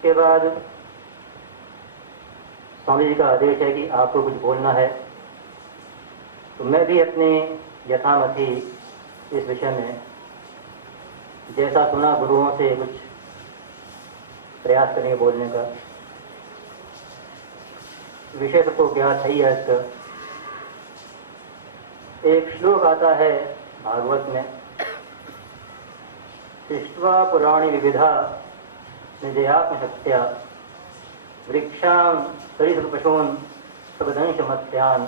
उसके बाद स्वामी जी का आदेश है कि आपको कुछ बोलना है, तो मैं भी अपने यथामति इस विषय में जैसा सुना गुरुओं से कुछ प्रयास करेंगे बोलने का। विषय सबको ज्ञात है ही है इसका। एक श्लोक आता है भागवत में, सृष्ट्वा पुराणी विविधा निजयात्मशक्त्या वृक्षान् सरिसृपशून् सबदंशमत्यान्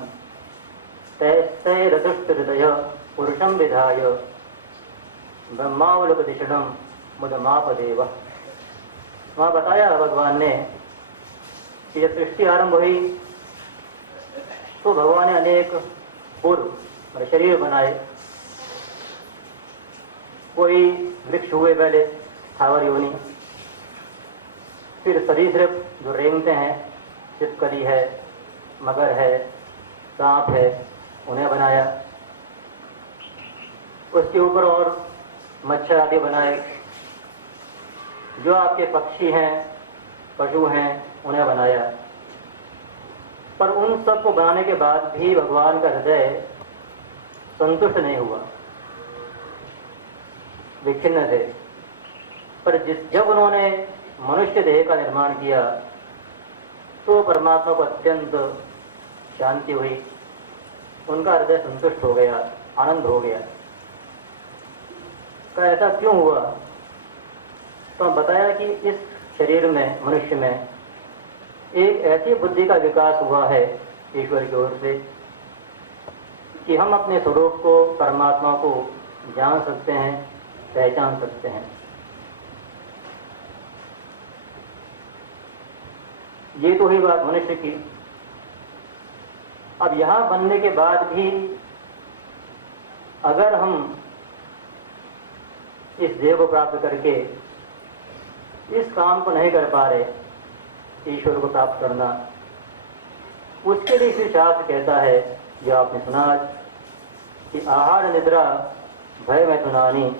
तैस्तैरतुष्टहृदय पुरुषं विधाय ब्रह्मावलोकधिषणं मुदमापदेव। वहाँ बताया भगवान ने कि जब सृष्टि आरंभ हुई तो भगवान ने अनेक पूर्व शरीर बनाए। कोई वृक्ष हुए पहले, स्थावर योनि, फिर सरीसृप जो रेंगते हैं, छिपकली है, मगर है, सांप है, उन्हें बनाया। उसके ऊपर और मच्छर आदि बनाए। जो आपके पक्षी हैं, पशु हैं, उन्हें बनाया। पर उन सब को बनाने के बाद भी भगवान का हृदय संतुष्ट नहीं हुआ, विखिन्न थे। पर जब उन्होंने मनुष्य देह का निर्माण किया तो परमात्मा को अत्यंत शांति हुई, उनका हृदय संतुष्ट हो गया, आनंद हो गया। का ऐसा क्यों हुआ? तो बताया कि इस शरीर में, मनुष्य में एक ऐसी बुद्धि का विकास हुआ है ईश्वर की ओर से कि हम अपने स्वरूप को, परमात्मा को जान सकते हैं, पहचान सकते हैं। ये तो हुई बात मनुष्य की। अब यहां बनने के बाद भी अगर हम इस देह को प्राप्त करके इस काम को नहीं कर पा रहे, ईश्वर को प्राप्त करना, उसके लिए श्री शास्त्र कहता है, जो आपने सुना आज, कि आहार निद्रा भय मैथुनानि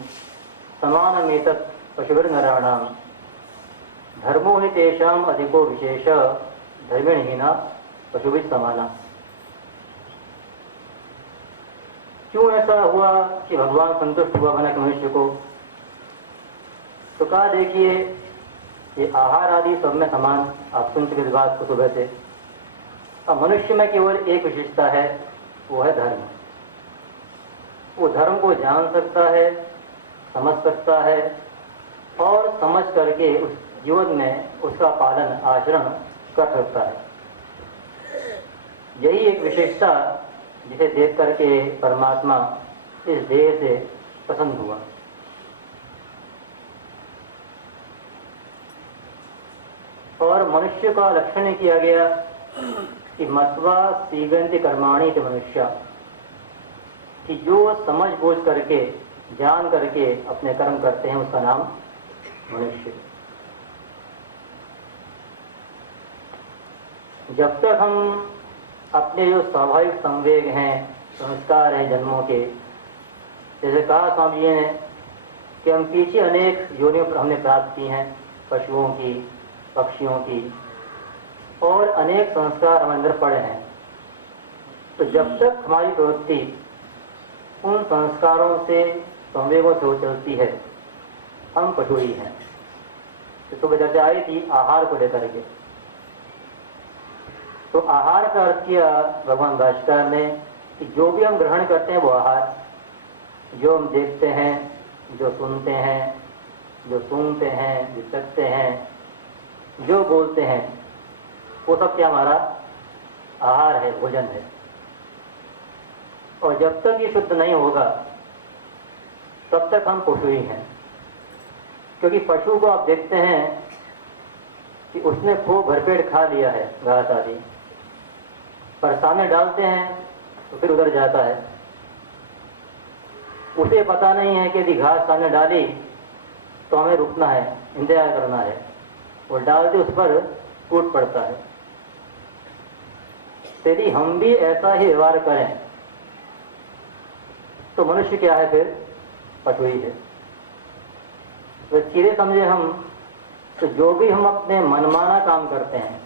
समानमेतत् पशुभिर्नराणाम् धर्मो हि तेषाम् अधिको विशेष धर्मिणहीना पशुभिः समाना। क्यों ऐसा हुआ कि भगवान संतुष्ट हुआ बना मनुष्य को? तो कहा, देखिए ये आहार आदि सब में समान, आप सुन चुके इस बात को सुबह से। अब मनुष्य में केवल एक विशेषता है, वो है धर्म। वो धर्म को जान सकता है, समझ सकता है और समझ करके उस जीवन में उसका पालन, आचरण कर सकता है। यही एक विशेषता जिसे देख करके परमात्मा इस देह से प्रसन्न हुआ। और मनुष्य का लक्षण किया गया कि मत्वा सीगंति कर्माणि च मनुष्य, कि जो समझ बूझ करके, जान करके अपने कर्म करते हैं, उसका नाम मनुष्य। जब तक हम अपने जो स्वाभाविक संवेग हैं, संस्कार हैं जन्मों के, जैसे कहा स्वामी जी ने कि हम पीछे अनेक योनियों पर हमने प्राप्त की हैं, पशुओं की, पक्षियों की, और अनेक संस्कार हमारे अंदर पड़े हैं। तो जब तक हमारी प्रवृत्ति उन संस्कारों से, संवेगों से चलती है, हम पशु ही हैं। तो सुबह चर्चा आई थी आहार को लेकर के। तो आहार का अर्थ किया भगवान भाष्यकार ने कि जो भी हम ग्रहण करते हैं वो आहार, जो हम देखते हैं, जो सुनते हैं, जो सूंघते हैं, जो चखते हैं, जो बोलते हैं, वो सब क्या हमारा आहार है, भोजन है। और जब तक ये शुद्ध नहीं होगा तब तक हम पशु ही हैं। क्योंकि पशु को आप देखते हैं कि उसने खूब भरपेट खा लिया है घास आदि, पर सामने डालते हैं तो फिर उधर जाता है। उसे पता नहीं है कि यदि घास सामने डाली तो हमें रुकना है, इंतजार करना है, और डालते उस पर टूट पड़ता है। यदि हम भी ऐसा ही व्यवहार करें तो मनुष्य क्या है? फिर पशु ही है। तो सीधे समझे हम तो जो भी हम अपने मनमाना काम करते हैं,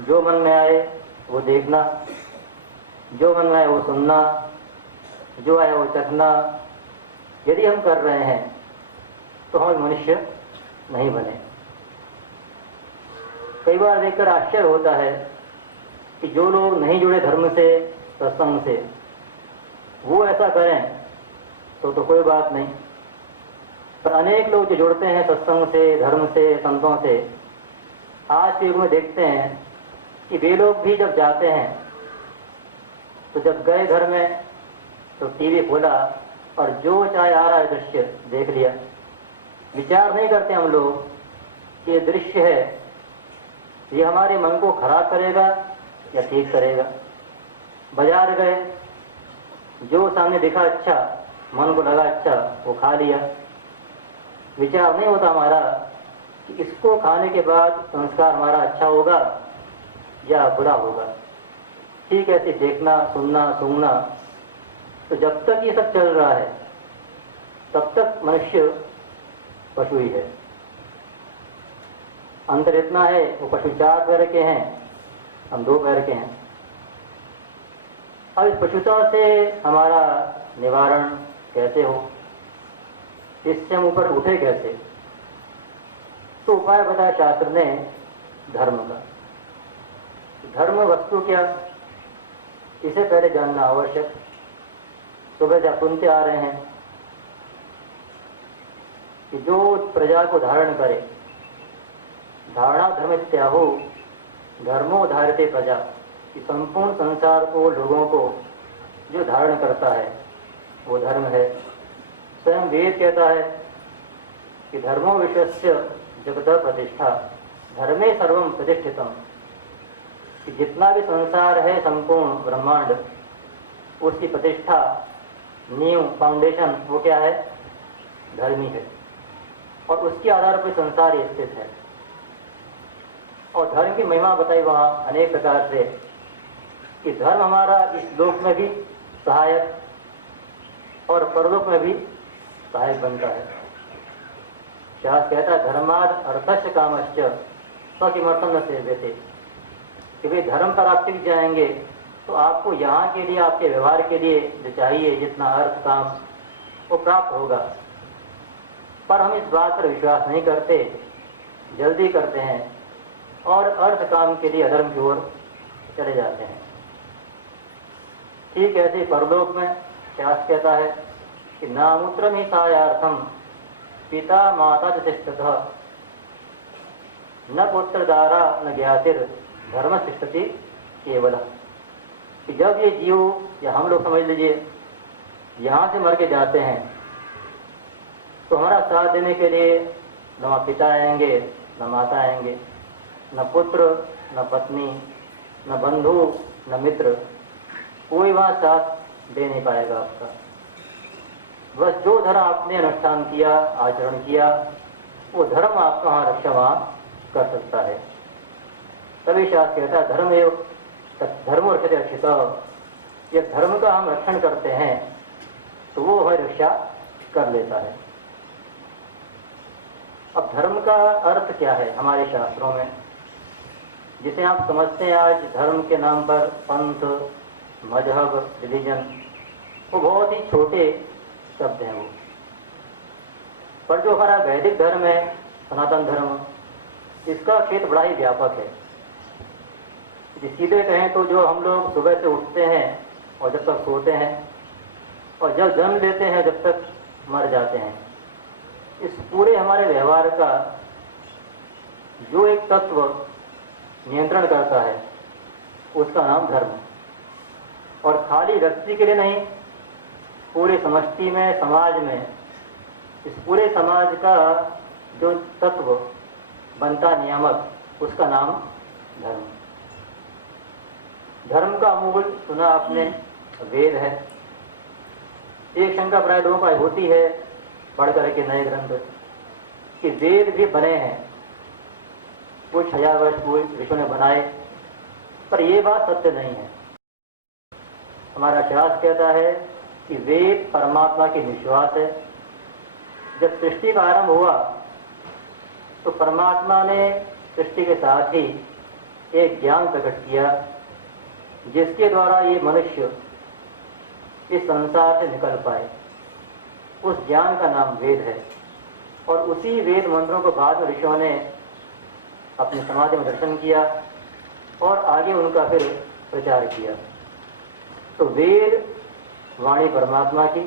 जो मन में आए वो देखना, जो मन में आए वो सुनना, जो आए वो चखना, यदि हम कर रहे हैं तो हम मनुष्य नहीं बने। कई बार देखकर आश्चर्य होता है कि जो लोग नहीं जुड़े धर्म से, सत्संग से, वो ऐसा करें तो कोई बात नहीं, पर अनेक लोग जो जुड़ते हैं सत्संग से, धर्म से, संतों से, आज के युग में देखते हैं कि वे लोग भी जब जाते हैं तो जब गए घर में तो टीवी खोला और जो चाहे आ रहा है दृश्य देख लिया। विचार नहीं करते हम लोग कि ये दृश्य है, ये हमारे मन को खराब करेगा या ठीक करेगा। बाजार गए, जो सामने दिखा अच्छा, मन को लगा अच्छा, वो खा लिया। विचार नहीं होता हमारा कि इसको खाने के बाद संस्कार हमारा अच्छा होगा या बुरा होगा। ठीक है, ऐसे देखना, सुनना, सूंघना, तो जब तक ये सब चल रहा है तब तक मनुष्य पशु ही है। अंतर इतना है, वो पशु 4 पैर के हैं, हम 2 पैर के हैं। अब इस पशुता से हमारा निवारण कैसे हो, इससे हम ऊपर उठे कैसे? तो उपाय बताया शास्त्र ने धर्म का। धर्म वस्तु क्या, इसे पहले जानना आवश्यक। सुबह से आप सुनते आ रहे हैं कि जो प्रजा को धारण करे, धारणा धर्मित्याहो धर्मो धारते प्रजा, कि संपूर्ण संसार को, लोगों को जो धारण करता है वो धर्म है। स्वयं वेद कहता है कि धर्मो विश्वस्य जगत प्रतिष्ठा, धर्मे सर्वम प्रतिष्ठितम, कि जितना भी संसार है, संपूर्ण ब्रह्मांड, उसकी प्रतिष्ठा, नींव, फाउंडेशन वो क्या है? धर्म ही है। और उसके आधार पर संसार स्थित है। और धर्म की महिमा बताई वहाँ अनेक प्रकार से कि धर्म हमारा इस लोक में भी सहायक और परलोक में भी सहायक बनता है। शास्त्र कहता है धर्माद अर्थस्य कामश्च स्वकिमर्थम न सेव्यते, कि भाई धर्म पर आप टिक जाएंगे तो आपको यहाँ के लिए, आपके व्यवहार के लिए जो चाहिए, जितना अर्थ काम, वो प्राप्त होगा। पर हम इस बात पर विश्वास नहीं करते, जल्दी करते हैं और अर्थ काम के लिए अधर्म की ओर चले जाते हैं। ठीक ऐसे परलोक में शास्त्र कहता है कि नामूत्रम ही सहायार्थम पिता माता तिष्ठतः न पुत्र दारा न ज्ञातिर धर्म तिष्ठति केवल, कि जब ये जीव या हम लोग समझ लीजिए यहाँ से मर के जाते हैं तो हमारा साथ देने के लिए न पिता आएंगे, न माता आएंगे, न पुत्र, न पत्नी, न बंधु, न मित्र, कोई वहाँ साथ दे नहीं पाएगा आपका। बस जो धर्म आपने अनुष्ठान किया, आचरण किया, वो धर्म आपका वहाँ रक्षा वहाँ कर सकता है। तभी शास्त्र कहता है धर्म एवं धर्म रक्षते रक्षित, यह धर्म का हम रक्षण करते हैं तो वो हमारी रक्षा कर लेता है। अब धर्म का अर्थ क्या है हमारे शास्त्रों में, जिसे आप समझते हैं आज धर्म के नाम पर पंथ, मजहब, रिलीजन, वो बहुत ही छोटे शब्द हैं वो। पर जो हमारा वैदिक धर्म है, सनातन धर्म, इसका क्षेत्र बड़ा ही व्यापक है। सीधे कहें तो जो हम लोग सुबह से उठते हैं और जब तक सोते हैं और जब जन्म लेते हैं जब तक मर जाते हैं, इस पूरे हमारे व्यवहार का जो एक तत्व नियंत्रण करता है उसका नाम धर्म। और खाली व्यक्ति के लिए नहीं, पूरे समष्टि में, समाज में, इस पूरे समाज का जो तत्व बनता नियामक, उसका नाम धर्म। धर्म का मूल सुना आपने वेद है। एक शंका प्राय लोगों का होती है पढ़ करके नए ग्रंथ कि वेद भी बने हैं, कुछ हजार वर्ष पूर्व ऋषियों ने बनाए, पर यह बात सत्य नहीं है। हमारा शास्त्र कहता है कि वेद परमात्मा की निश्वास है। जब सृष्टि का आरंभ हुआ तो परमात्मा ने सृष्टि के साथ ही एक ज्ञान प्रकट किया जिसके द्वारा ये मनुष्य इस संसार से निकल पाए। उस ज्ञान का नाम वेद है और उसी वेद मंत्रों को बाद में ऋषियों ने अपनी समाधि में दर्शन किया और आगे उनका फिर प्रचार किया। तो वेद वाणी परमात्मा की,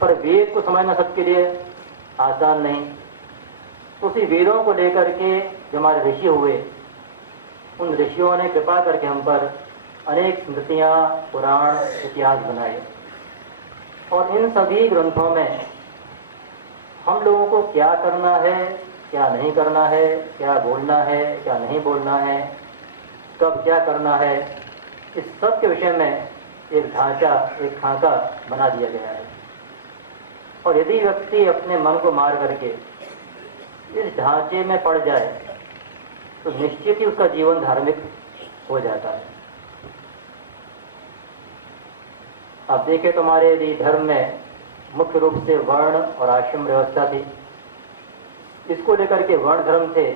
पर वेद को समझना सबके लिए आसान नहीं। तो उसी वेदों को लेकर के जो हमारे ऋषि हुए, उन ऋषियों ने कृपा करके हम पर अनेक स्मृतियाँ, पुराण, इतिहास बनाए और इन सभी ग्रंथों में हम लोगों को क्या करना है, क्या नहीं करना है, क्या बोलना है, क्या नहीं बोलना है, कब क्या करना है, इस सब के विषय में एक ढांचा, एक खाका बना दिया गया है। और यदि व्यक्ति अपने मन को मार करके इस ढांचे में पड़ जाए तो निश्चित ही उसका जीवन धार्मिक हो जाता है। आप देखें तो हमारे यदि धर्म में मुख्य रूप से वर्ण और आश्रम व्यवस्था थी, इसको लेकर के वर्ण धर्म थे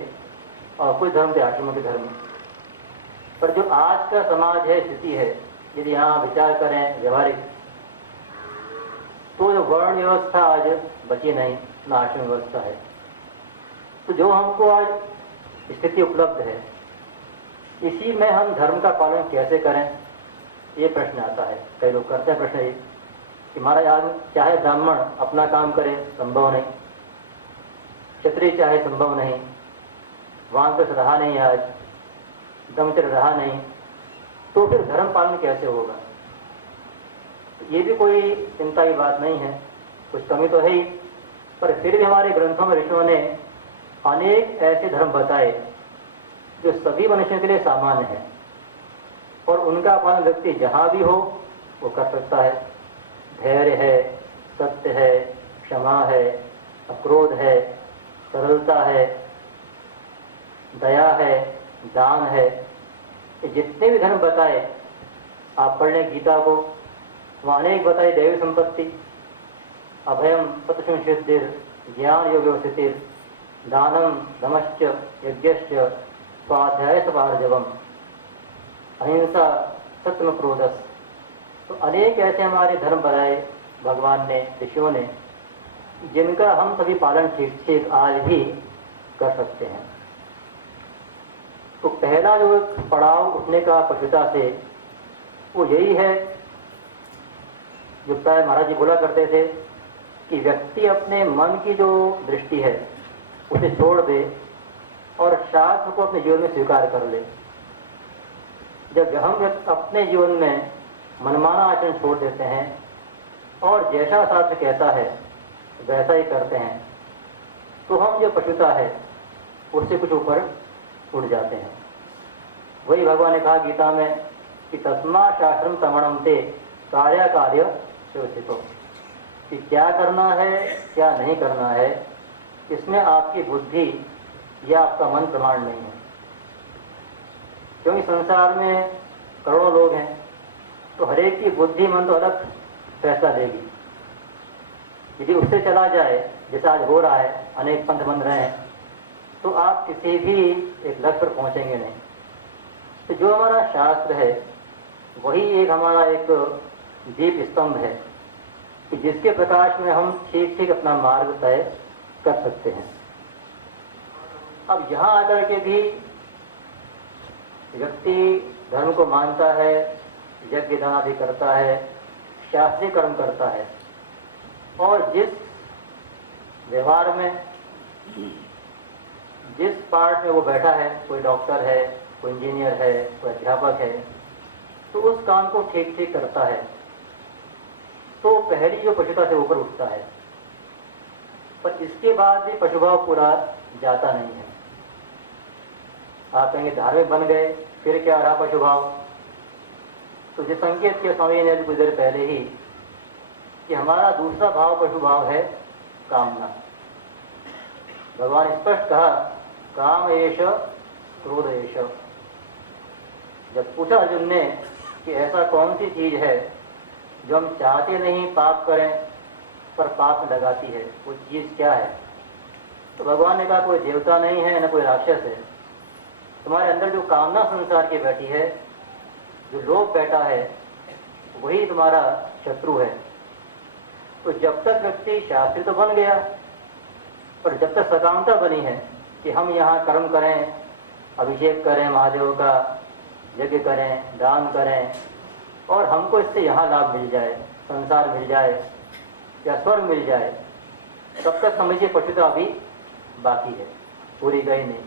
और कुछ धर्म थे आश्रम के धर्म। पर जो आज का समाज है, स्थिति है, यदि यहाँ विचार करें व्यवहारिक, तो जो वर्ण व्यवस्था आज बची नहीं, न आश्रम व्यवस्था है। तो जो हमको आज स्थिति उपलब्ध है, इसी में हम धर्म का पालन कैसे करें, ये प्रश्न आता है। कई लोग करते हैं प्रश्न ये कि महाराज आज चाहे ब्राह्मण अपना काम करे संभव नहीं, क्षत्रिय चाहे संभव नहीं, वानप्रस्थ रहा नहीं, आज ब्रह्मचर्य रहा नहीं, तो फिर धर्म पालन कैसे होगा। ये भी कोई चिंता की बात नहीं है, कुछ कमी तो है ही, पर फिर भी हमारे ग्रंथों में ऋषियों ने अनेक ऐसे धर्म बताए जो सभी मनुष्यों के लिए सामान्य है और उनका पालन व्यक्ति जहाँ भी हो वो कर सकता है। धैर्य है, सत्य है, क्षमा है, अक्रोध है, सरलता है, दया है, दान है, ये जितने भी धर्म बताए आप पढ़ लें गीता को, वहाँ अनेक बताए। दैवी संपत्ति, अभयम सतशुषिद्धिर, ज्ञान योग स्थितिर, दानम दमश्च यज्ञश्च स्वाध्याय सभार्जवम, अहिंसा सत्य क्रोधस। तो अनेक ऐसे हमारे धर्म बताए भगवान ने, ऋषियों ने, जिनका हम सभी पालन ठीक ठीक आज भी कर सकते हैं। तो पहला जो पड़ाव उठने का पशुता से वो यही है जो प्राय महाराज जी बोला करते थे कि व्यक्ति अपने मन की जो दृष्टि है उसे छोड़ दे और शास्त्र को अपने जीवन में स्वीकार कर ले। जब हम अपने जीवन में मनमाना आचरण छोड़ देते हैं और जैसा शास्त्र कहता है वैसा ही करते हैं, तो हम जो पशुता है उससे कुछ ऊपर उड़ जाते हैं। वही भगवान ने कहा गीता में कि तस्मा शास्त्रम तमणम ते कार्य कार्य व्यवस्थितो, कि क्या करना है क्या नहीं करना है इसमें आपकी बुद्धि या आपका मन प्रमाण नहीं है। क्योंकि संसार में करोड़ों लोग हैं, तो हरेक की बुद्धि मन तो अलग फैसला देगी। यदि उससे चला जाए जैसा आज हो रहा है, अनेक पंथ बन रहे हैं, तो आप किसी भी एक लक्ष्य पर पहुंचेंगे नहीं। तो जो हमारा शास्त्र है वही एक हमारा एक दीप स्तंभ है कि जिसके प्रकाश में हम ठीक ठीक अपना मार्ग तय कर सकते हैं। अब यहाँ आकर के भी व्यक्ति धर्म को मानता है, यज्ञ दान आदि करता है, शास्त्रीय कर्म करता है, और जिस व्यवहार में जिस पार्ट में वो बैठा है, कोई डॉक्टर है, कोई इंजीनियर है, कोई अध्यापक है, तो उस काम को ठीक ठीक करता है, तो पहली जो पशुता से ऊपर उठता है। पर इसके बाद भी पशुभाव पूरा जाता नहीं है। आप कहेंगे धार्मिक बन गए, फिर क्या रहा पशुभाव। तो जिस संकेत के स्वामी ने कुछ देर पहले ही कि हमारा दूसरा भाव पशुभाव है कामना। भगवान स्पष्ट कहा काम एष क्रोध एष। जब पूछा अर्जुन ने कि ऐसा कौन सी चीज है जो हम चाहते नहीं पाप करें पर पाप लगाती है, वो चीज क्या है, तो भगवान ने कहा कोई देवता नहीं है न कोई राक्षस है, तुम्हारे अंदर जो कामना संसार की बैठी है, जो लोभ बैठा है, वही तुम्हारा शत्रु है। तो जब तक व्यक्ति शास्त्री तो बन गया, पर जब तक सकामता बनी है कि हम यहाँ कर्म करें, अभिषेक करें महादेव का, यज्ञ करें, दान करें और हमको इससे यहाँ लाभ मिल जाए, संसार मिल जाए या स्वर्ग मिल जाए, तब तक समझिए पशुता अभी बाकी है, पूरी गई नहीं।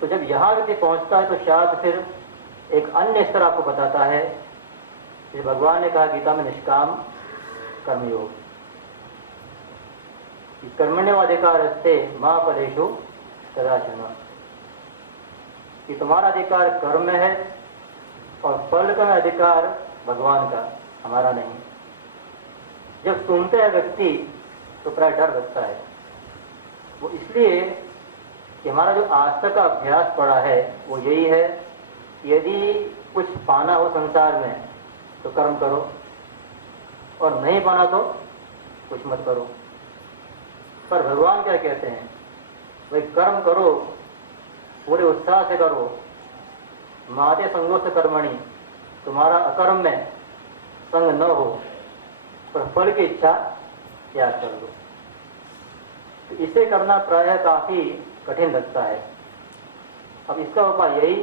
तो जब यहाँ व्यक्ति पहुँचता है तो शायद फिर एक अन्य स्तर आपको बताता है, कि भगवान ने कहा गीता में निष्काम कर्मयोग, कर्मण्यवाधिकारस्ते मां फलेषु कदाचन, कि तुम्हारा अधिकार कर्म में है और फल का अधिकार भगवान का, हमारा नहीं। जब सुनते हैं व्यक्ति तो प्राय डर लगता है, वो इसलिए कि हमारा जो आज तक का अभ्यास पड़ा है वो यही है, यदि कुछ पाना हो संसार में तो कर्म करो और नहीं पाना तो कुछ मत करो। पर भगवान क्या कहते हैं, भाई कर्म करो, पूरे उत्साह से करो, माते संगो से कर्मणि, तुम्हारा अकर्म में संग न हो, पर फल की इच्छा त्याग कर दो। तो इसे करना प्रायः काफी कठिन लगता है। अब इसका उपाय यही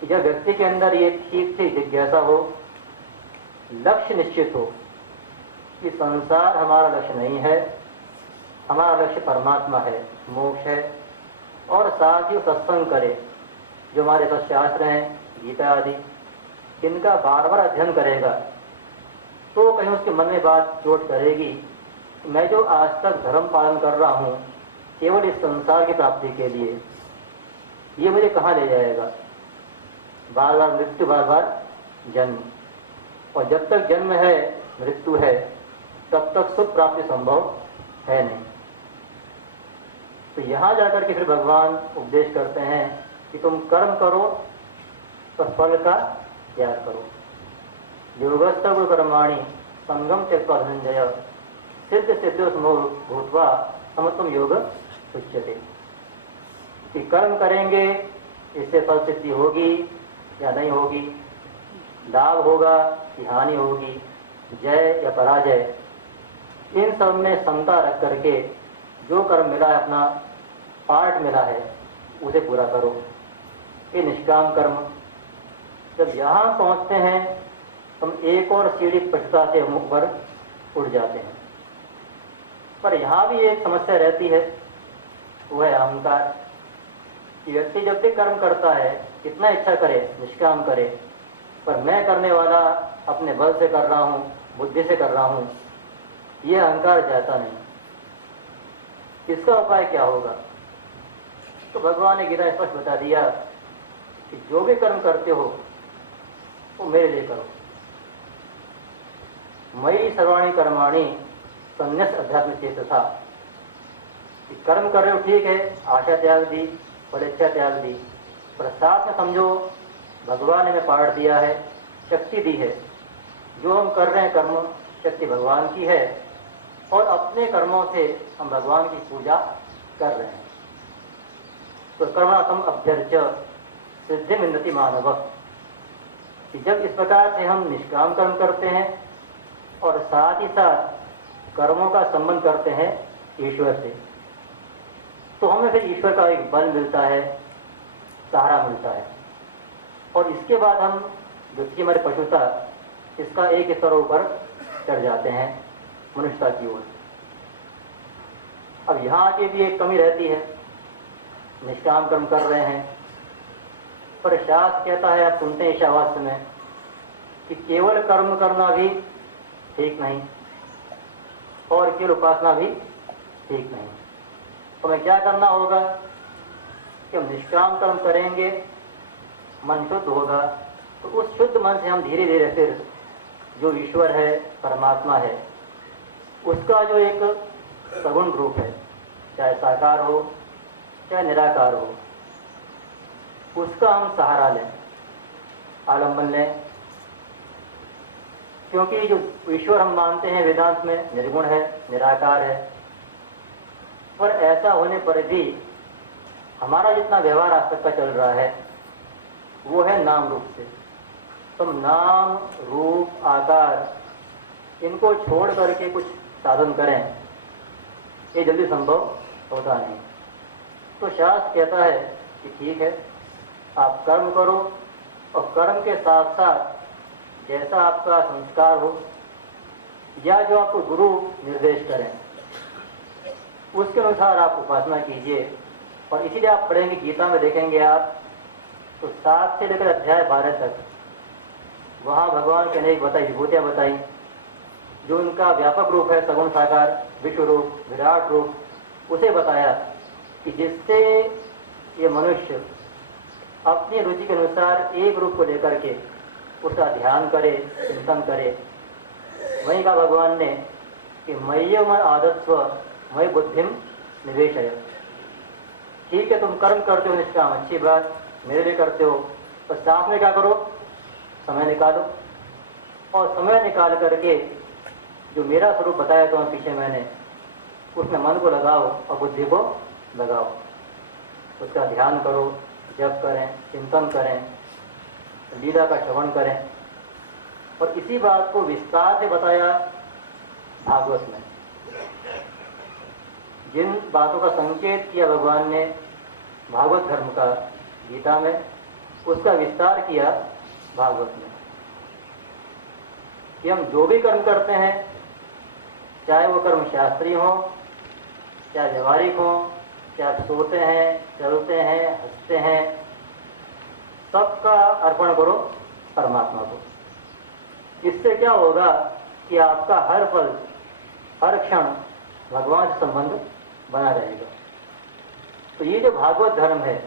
कि जब व्यक्ति के अंदर ये ठीक ठीक जिज्ञासा हो, लक्ष्य निश्चित हो कि संसार हमारा लक्ष्य नहीं है, हमारा लक्ष्य परमात्मा है, मोक्ष है, और साथ ही सत्संग करे, जो हमारे पास शास्त्र हैं, गीता आदि, इनका बार बार अध्ययन करेगा तो कहीं उसके मन में बात चोट करेगी, मैं जो आज तक धर्म पालन कर रहा हूँ केवल इस संसार की प्राप्ति के लिए, ये मुझे कहाँ ले जाएगा, बार बार मृत्यु, बार बार जन्म, और जब तक जन्म है मृत्यु है तब तक सुख प्राप्ति संभव है नहीं। तो यहाँ जाकर के फिर भगवान उपदेश करते हैं कि तुम कर्म करो तो फल का त्याग करो। योगस्तव कर्माणि संगम त्यक्त्वा धनंजय सिद्ध सिद्धो समो भूत्वा समत्वम योग उच्यते, कि कर्म करेंगे इससे फल सिद्धि होगी या नहीं होगी, लाभ होगा कि हानि होगी, जय या पराजय, इन सब में समता रख करके जो कर्म मिला है, अपना पार्ट मिला है, उसे पूरा करो। ये निष्काम कर्म। जब यहाँ पहुँचते हैं हम एक और सीढ़ी पटता से हम ऊपर उड़ जाते हैं। पर यहाँ भी एक समस्या रहती है, वो है अहंकार। कि व्यक्ति जब भी कर्म करता है, कितना इच्छा करे, निष्काम करे, पर मैं करने वाला अपने बल से कर रहा हूँ, बुद्धि से कर रहा हूँ, ये अहंकार जाता नहीं। इसका उपाय क्या होगा? तो भगवान ने गीता स्पष्ट बता दिया कि जो भी कर्म करते हो वो मेरे लिए करो। मयि सर्वाणि कर्माणि संन्यास अध्यात्म चेतसा, कि कर्म कर रहे हो ठीक है, आशा त्याग दी, फलेच्छा त्याग दी, पर साथ में समझो भगवान ने हमें पाठ दिया है, शक्ति दी है, जो हम कर रहे हैं कर्म शक्ति भगवान की है, और अपने कर्मों से हम भगवान की पूजा कर रहे हैं। तो कर्मणातम अभ्यर्च सिद्धि मिन्नति मानव, कि जब इस प्रकार से हम निष्काम कर्म करते हैं और साथ ही साथ कर्मों का संबंध करते हैं ईश्वर से, तो हमें फिर ईश्वर का एक बल मिलता है, सहारा मिलता है, और इसके बाद हम व्यक्ति हमारी पशुता, इसका एक स्तर ऊपर चढ़ जाते हैं मनुष्यता की ओर। अब यहाँ आके भी एक कमी रहती है, निष्काम कर्म कर रहे हैं, पर शास्त्र कहता है, आप सुनते हैं ईशावास्य में, कि केवल कर्म करना भी ठीक नहीं और केवल उपासना भी ठीक नहीं। तो हमें क्या करना होगा कि हम निष्काम कर्म करेंगे, मन शुद्ध होगा, तो उस शुद्ध मन से हम धीरे धीरे फिर जो ईश्वर है, परमात्मा है, उसका जो एक सगुण रूप है, चाहे साकार हो चाहे निराकार हो, उसका हम सहारा लें, आलम्बन लें। क्योंकि जो ईश्वर हम मानते हैं वेदांत में निर्गुण है, निराकार है, पर ऐसा होने पर भी हमारा जितना व्यवहार आज तक का चल रहा है वो है नाम रूप से। तो नाम रूप आकार इनको छोड़ करके कुछ साधन करें, ये जल्दी संभव होता नहीं। तो शास्त्र कहता है कि ठीक है, आप कर्म करो और कर्म के साथ साथ जैसा आपका संस्कार हो या जो आपको गुरु निर्देश करें उसके अनुसार आप उपासना कीजिए। और इसीलिए आप पढ़ेंगे, गीता में देखेंगे आप तो 7 से लेकर अध्याय 12 तक वहाँ भगवान के अनेक बताई विभूतियाँ बताई, जो उनका व्यापक रूप है, सगुण साकार विश्व रूप विराट रूप, उसे बताया कि जिससे ये मनुष्य अपनी रुचि के अनुसार एक रूप को लेकर के उसका ध्यान करे, चिंतन करे। वहीं का भगवान ने कि मय्यम आदत्स्व मयि बुद्धिम निवेशय। ठीक है, तुम कर्म करते हो निष्काम, अच्छी बात, मेरे लिए करते हो, तो साथ में क्या करो, समय निकालो और समय निकाल करके जो मेरा स्वरूप बताया तो पीछे मैंने, उसमें मन को लगाओ और बुद्धि को लगाओ, उसका ध्यान करो, जप करें, चिंतन करें, लीला का श्रवण करें। और इसी बात को विस्तार से बताया भागवत में। जिन बातों का संकेत किया भगवान ने भागवत धर्म का गीता में, उसका विस्तार किया भागवत में। कि हम जो भी कर्म करते हैं, चाहे वो कर्म शास्त्रीय हो, चाहे व्यवहारिक हो, चाहे सोते हैं, चलते हैं, हंसते हैं, सबका अर्पण करो परमात्मा को। इससे क्या होगा कि आपका हर पल हर क्षण भगवान से संबंध बना रहेगा। तो ये जो भागवत धर्म है,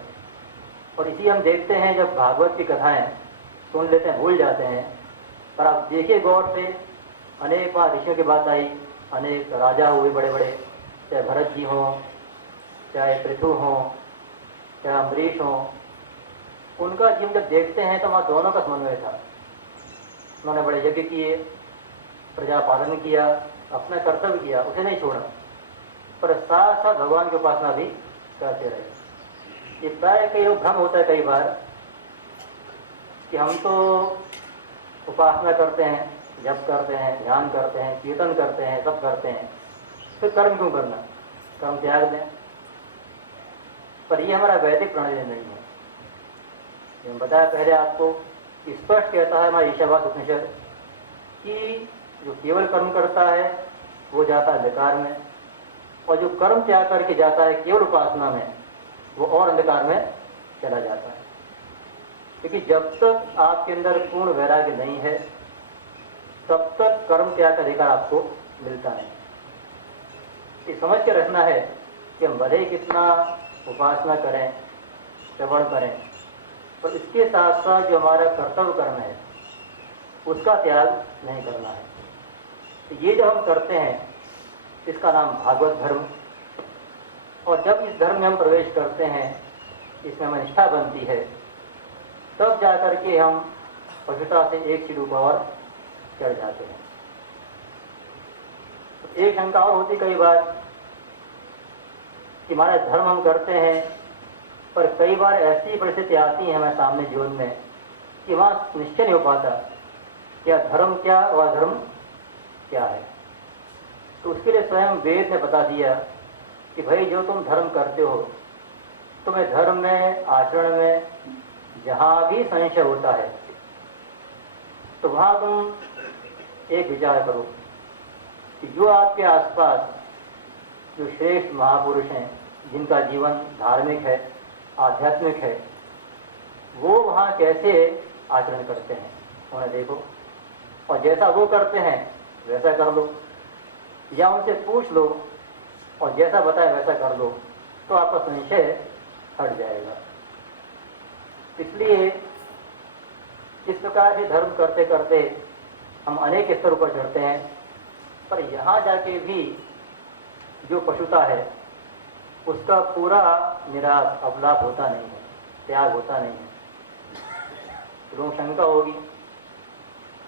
और इसी हम देखते हैं जब भागवत की कथाएं सुन लेते हैं भूल जाते हैं। पर आप देखिए गौर से, अनेक बार ऋषियों की बात आई, अनेक राजा हुए बड़े बड़े, चाहे भरत जी हों, चाहे पृथु हों, चाहे अम्बरीश हों, उनका जीवन जब देखते हैं तो वहाँ दोनों का समन्वय था। उन्होंने बड़े यज्ञ किए, प्रजा पालन किया, अपना कर्तव्य किया, उसे नहीं छोड़ा, पर साथ साथ भगवान की उपासना भी करते रहे। ये प्राय कई भ्रम होता है कई बार कि हम तो उपासना करते हैं, जप करते हैं, ध्यान करते हैं, कीर्तन करते हैं, सब करते हैं, फिर कर्म क्यों करना, कर्म त्याग दें। पर ये हमारा वैदिक प्रणाली नहीं है। मैंने बताया पहले आपको, स्पष्ट कहता है हमारा ईशावास उपनिषद कि जो केवल कर्म करता है वो जाता है अंधकार में, और जो कर्म त्याग करके जाता है केवल उपासना में, वो और अंधकार में चला जाता है। क्योंकि जब तक आपके अंदर पूर्ण वैराग्य नहीं है तब तक कर्म त्याग का अधिकार आपको मिलता नहीं। ये समझ के रखना है कि हम भले ही कितना उपासना करें, श्रवण करें, पर इसके साथ साथ जो हमारा कर्तव्य कर्म है उसका त्याग नहीं करना है। तो ये जो हम करते हैं इसका नाम भागवत धर्म। और जब इस धर्म में हम प्रवेश करते हैं, इसमें हमें निष्ठा बनती है, तब जाकर के हम पवित्रता से एक सीढ़ी और चढ़ जाते हैं। तो एक शंका और होती कई बार कि हमारा धर्म हम करते हैं, पर कई बार ऐसी परिस्थिति आती है हमारे सामने जीवन में कि वहाँ निश्चय नहीं हो पाता क्या धर्म क्या और अधर्म क्या है। तो उसके लिए स्वयं वेद ने बता दिया कि भाई जो तुम धर्म करते हो, तुम्हें धर्म में, आचरण में जहाँ भी संशय होता है तो वहाँ तुम एक विचार करो कि जो आपके आसपास जो श्रेष्ठ महापुरुष हैं, जिनका जीवन धार्मिक है, आध्यात्मिक है, वो वहाँ कैसे आचरण करते हैं उन्हें देखो, और जैसा वो करते हैं वैसा कर लो, या उनसे पूछ लो और जैसा बताए वैसा कर लो, तो आपका संशय हट जाएगा। इसलिए इस प्रकार से धर्म करते करते हम अनेक स्तरों पर चढ़ते हैं, पर यहाँ जाके भी जो पशुता है उसका पूरा निराश अवलाप होता नहीं है, त्याग होता नहीं है। लोग शंका होगी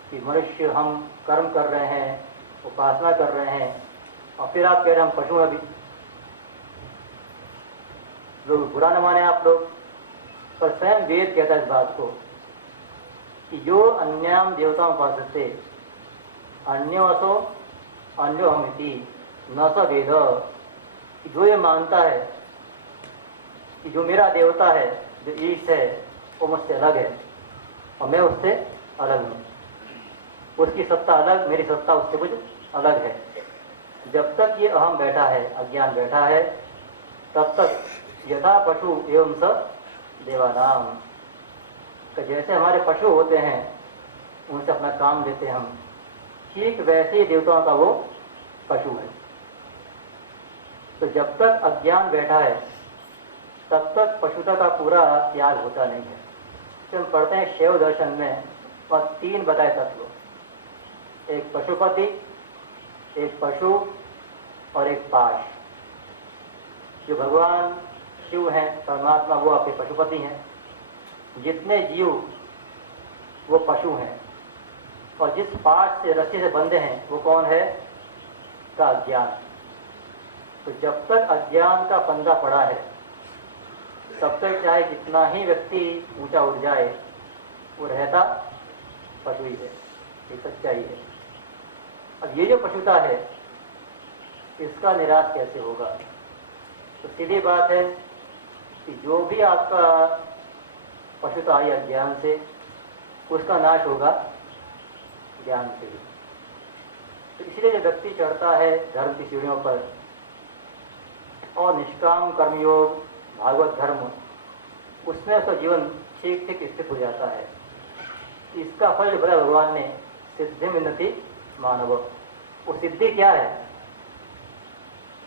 कि मनुष्य हम कर्म कर रहे हैं, उपासना कर रहे हैं, और फिर आप कह रहे हैं हम पशु हैं भी। लोग बुरा न माने आप लोग, पर स्वयं वेद कहता है इस बात को कि जो अन्याम देवताओं उपासते अन्यो असो अन्यो हमिति न स वेद, कि जो ये मानता है कि जो मेरा देवता है, जो ईश है, वो मुझसे अलग है और मैं उससे अलग हूँ, उसकी सत्ता अलग, मेरी सत्ता उससे कुछ अलग है। जब तक ये अहम बैठा है, अज्ञान बैठा है, तब तक यथा पशु एवं स देवानाम, तो जैसे हमारे पशु होते हैं उनसे अपना काम लेते हैं हम, ठीक वैसे ही देवताओं का वो पशु है। तो जब तक अज्ञान बैठा है तब तक पशुता का पूरा त्याग होता नहीं है। तो हम पढ़ते हैं शैव दर्शन में, और 3 बताए तत्व, एक पशुपति, एक पशु और एक पाश। जो भगवान शिव हैं, परमात्मा, वो आपके पशुपति हैं। जितने जीव वो पशु हैं, और जिस पाश से, रस्सी से बंधे हैं, वो कौन है? का अज्ञान। तो जब तक अज्ञान का फंदा पड़ा है तब तक चाहे जितना ही व्यक्ति ऊंचा उठ जाए, वो रहता पशु ही है। ये सच्चाई है। अब ये जो पशुता है, इसका निराश कैसे होगा? तो सीधी बात है कि जो भी आपका पशुता आई अज्ञान से, उसका नाश होगा ज्ञान से ही। तो इसलिए जो व्यक्ति चढ़ता है धर्म की सीढ़ियों पर और निष्काम कर्मयोग, भागवत धर्म, उसमें उसका जीवन ठीक ठीक स्थित हो जाता है। इसका फल जो बताया भगवान ने, सिद्धि मिन्नति मानव। वो सिद्धि क्या है?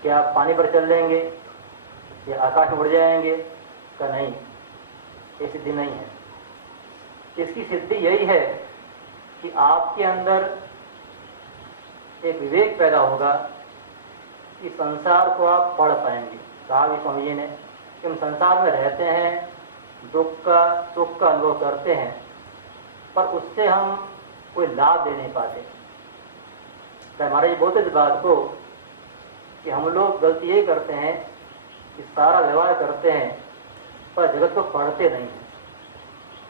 क्या आप पानी पर चल लेंगे या आकाश में उड़ जाएंगे? का नहीं, ये सिद्धि नहीं है। इसकी सिद्धि यही है कि आपके अंदर एक विवेक पैदा होगा कि संसार को आप पढ़ पाएंगे। कहा भी स्वामी जी ने कि हम संसार में रहते हैं, दुख का सुख का अनुभव करते हैं, पर उससे हम कोई लाभ ले नहीं पाते। तो हमारे ये बोलते इस बात को कि हम लोग गलती ये करते हैं कि सारा व्यवहार करते हैं पर जगत को पढ़ते नहीं हैं।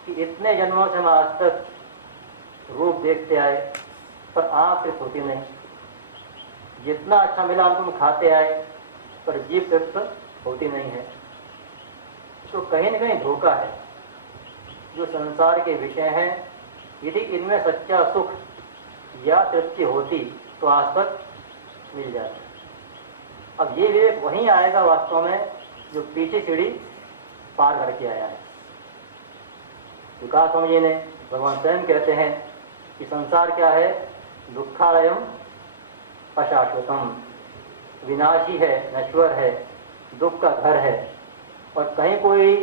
कि इतने जन्मों से हम आज तक रूप देखते आए पर आँख तृप्त होती नहीं, जितना अच्छा मिला हमको खाते आए पर जीभ तृप्त होती नहीं है। तो कहीं न कहीं धोखा है। जो संसार के विषय हैं, यदि इनमें सच्चा सुख या तृप्ति होती तो आज तक मिल जाती। अब ये विवेक वहीं आएगा वास्तव में जो पीछे सीढ़ी पार करके आया है। विकास स्वामी जी ने, भगवान स्वयं कहते हैं कि संसार क्या है? दुखालयम अशाश्वतम, विनाशी है, नश्वर है, दुख का घर है। और कहीं कोई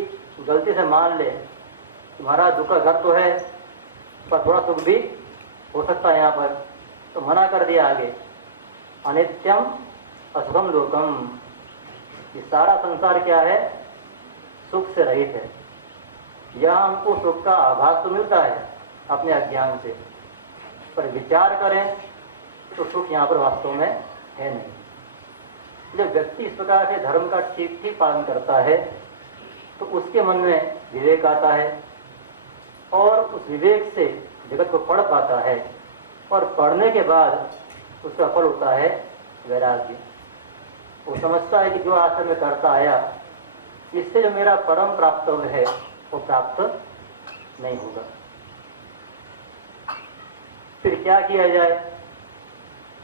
गलती से मान ले तुम्हारा दुख का घर तो है पर थोड़ा सुख भी हो सकता है यहाँ पर, तो मना कर दिया आगे, अनित्यम अशुभम लोकम। ये सारा संसार क्या है? सुख से रहित है। यहाँ हमको सुख का आभास तो मिलता है अपने अज्ञान से, पर विचार करें तो सुख यहाँ पर वास्तव में है नहीं। जब व्यक्ति इस प्रकार से धर्म का ठीक ठीक पालन करता है तो उसके मन में विवेक आता है और उस विवेक से जगत को पढ़ पाता है, और पढ़ने के बाद उसका फल होता है वैराग्य। वो समझता है कि जो आश्रम में करता आया, इससे जो मेरा परम प्राप्त है वो प्राप्त नहीं होगा। फिर क्या किया जाए?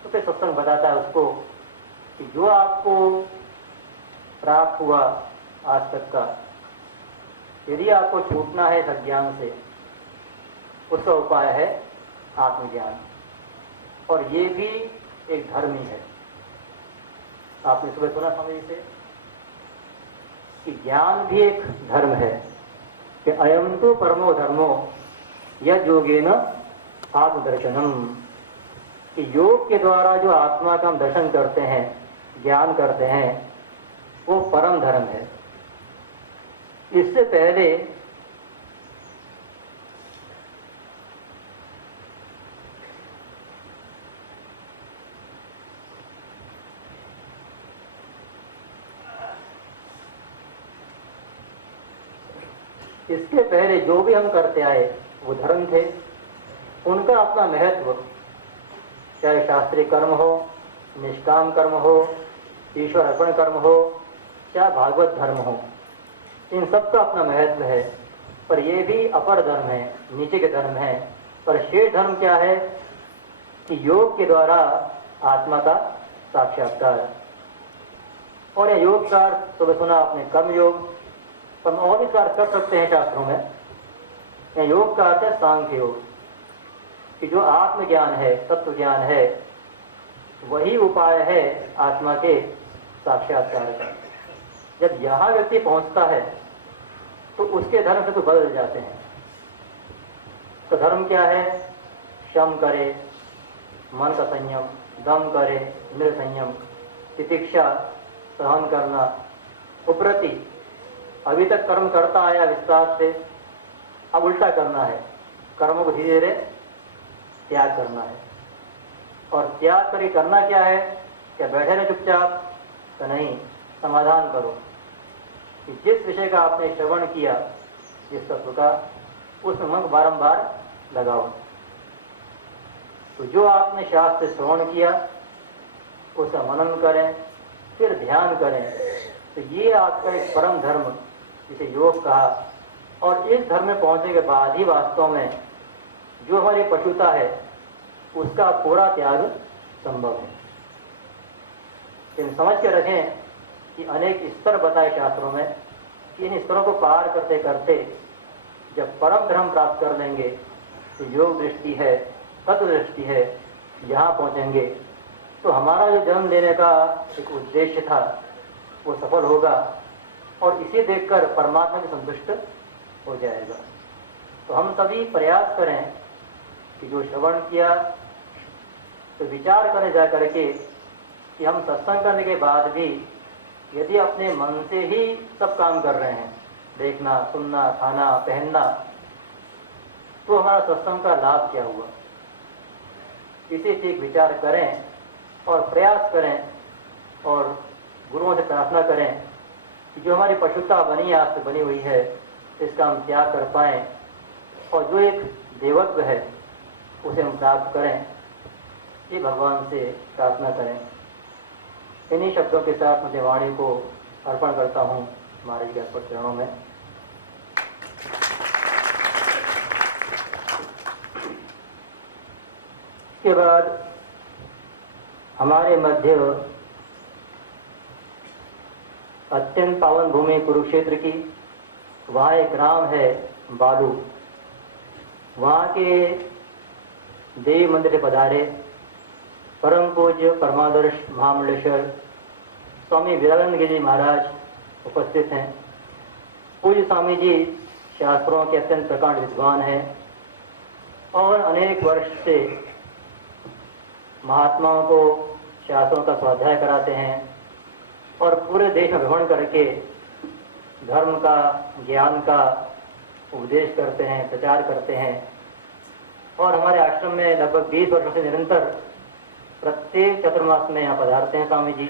तो फिर सत्संग बताता है उसको कि जो आपको प्राप्त हुआ आज तक का, यदि आपको छूटना है इस अज्ञान से, उसका उपाय है आत्मज्ञान। और ये भी एक धर्म ही है। आपने सुबह सुना स्वामी जी से कि ज्ञान भी एक धर्म है, कि अयम तो परमो धर्मो यद योगेन आत्मदर्शनम, कि योग के द्वारा जो आत्मा का हम दर्शन करते हैं, ज्ञान करते हैं, वो परम धर्म है। इससे पहले इसके पहले जो भी हम करते आए वो धर्म थे, उनका अपना महत्व, चाहे शास्त्रीय कर्म हो, निष्काम कर्म हो, ईश्वर अर्पण कर्म हो, चाहे भागवत धर्म हो, इन सब का अपना महत्व है। पर ये भी अपर धर्म है, नीचे के धर्म है। पर शेष धर्म क्या है कि योग के द्वारा आत्मा का साक्षात्कार। और यह योग का तो सुना आपने कर्म योग, पर और भी कार्य कर सकते हैं शास्त्रों में। यह योग का अर्थ है सांख्य योग, कि जो आत्मज्ञान है, तत्व ज्ञान है, वही उपाय है आत्मा के साक्षात्कार का। जब यहाँ व्यक्ति पहुंचता है तो उसके धर्म से तो बदल जाते हैं। तो धर्म क्या है? शम करे, मन का संयम, दम करे, निर्संयम, तितिक्षा, सहन करना, उपरति। अभी तक कर्म करता आया विस्तार से, अब उल्टा करना है, कर्मों को धीरे धीरे त्याग करना है। और त्याग करके करना क्या है? क्या बैठे रहे चुपचाप? तो नहीं, समाधान करो कि जिस विषय का आपने श्रवण किया, जिस तत्व का, उसमें मन बारंबार लगाओ। तो जो आपने शास्त्र श्रवण किया उसका मनन करें, फिर ध्यान करें। तो ये आपका एक परम धर्म, जिसे योग कहा। और इस धर्म में पहुंचने के बाद ही वास्तव में जो हमारी पशुता है उसका पूरा त्याग संभव है। लेकिन समझ के रखें कि अनेक स्तर बताए शास्त्रों में, कि इन स्तरों को पार करते करते जब परम धर्म प्राप्त कर लेंगे तो योग दृष्टि है, तत्व दृष्टि है, यहाँ पहुँचेंगे तो हमारा जो जन्म लेने का एक उद्देश्य था वो सफल होगा। और इसे देखकर परमात्मा भी संतुष्ट हो जाएगा। तो हम सभी प्रयास करें कि जो श्रवण किया तो विचार करें जा करके कि हम सत्संग करने के बाद भी यदि अपने मन से ही सब काम कर रहे हैं, देखना, सुनना, खाना, पहनना, तो हमारा सत्संग का लाभ क्या हुआ? इसे ठीक विचार करें और प्रयास करें और गुरुओं से प्रार्थना करें कि जो हमारी पशुता बनी, आज से बनी हुई है, इसका हम त्याग कर पाएँ और जो एक देवत्व है उसे हम प्राप्त करें। ये भगवान से प्रार्थना करें। इन्हीं शब्दों के साथ मैं वाणी को अर्पण करता हूँ महाराज के अर्पण चरणों में। इसके बाद हमारे मध्य अत्यंत पावन भूमि कुरुक्षेत्र की, वहाँ एक ग्राम है बालू, वहाँ के देवी मंदिर से पधारे परम पूज्य परमादर्श महामंडलेश्वर स्वामी वीरानंद गिरी महाराज उपस्थित हैं। पूज्य स्वामी जी शास्त्रों के अत्यंत प्रकांड विद्वान हैं और अनेक वर्ष से महात्माओं को शास्त्रों का स्वाध्याय कराते हैं और पूरे देश में भ्रमण करके धर्म का, ज्ञान का उपदेश करते हैं, प्रचार करते हैं। और हमारे आश्रम में लगभग 20 वर्षों से निरंतर प्रत्येक चतुर्मास में यहाँ पधारते हैं स्वामी जी,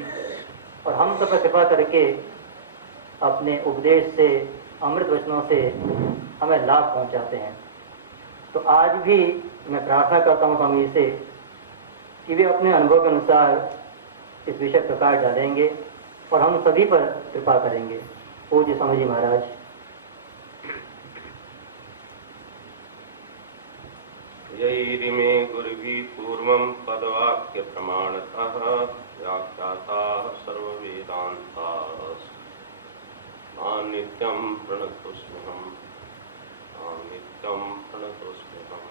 और हम सब पर कृपा करके अपने उपदेश से, अमृत वचनों से हमें लाभ पहुँचाते हैं। तो आज भी मैं प्रार्थना करता हूँ स्वामी से कि वे अपने अनुभव के अनुसार इस विषय प्रकाश डालेंगे और हम सभी पर कृपा करेंगे। पूज्य स्वामी जी महाराज। यैरिमे गुरुभिः पूर्वं पदवाक्य प्रमाणतः व्याख्याताः सर्ववेदान्ताः मां नित्यं प्रणतोऽस्म्यहम्, मां नित्यं प्रणतोऽस्म्यहम्।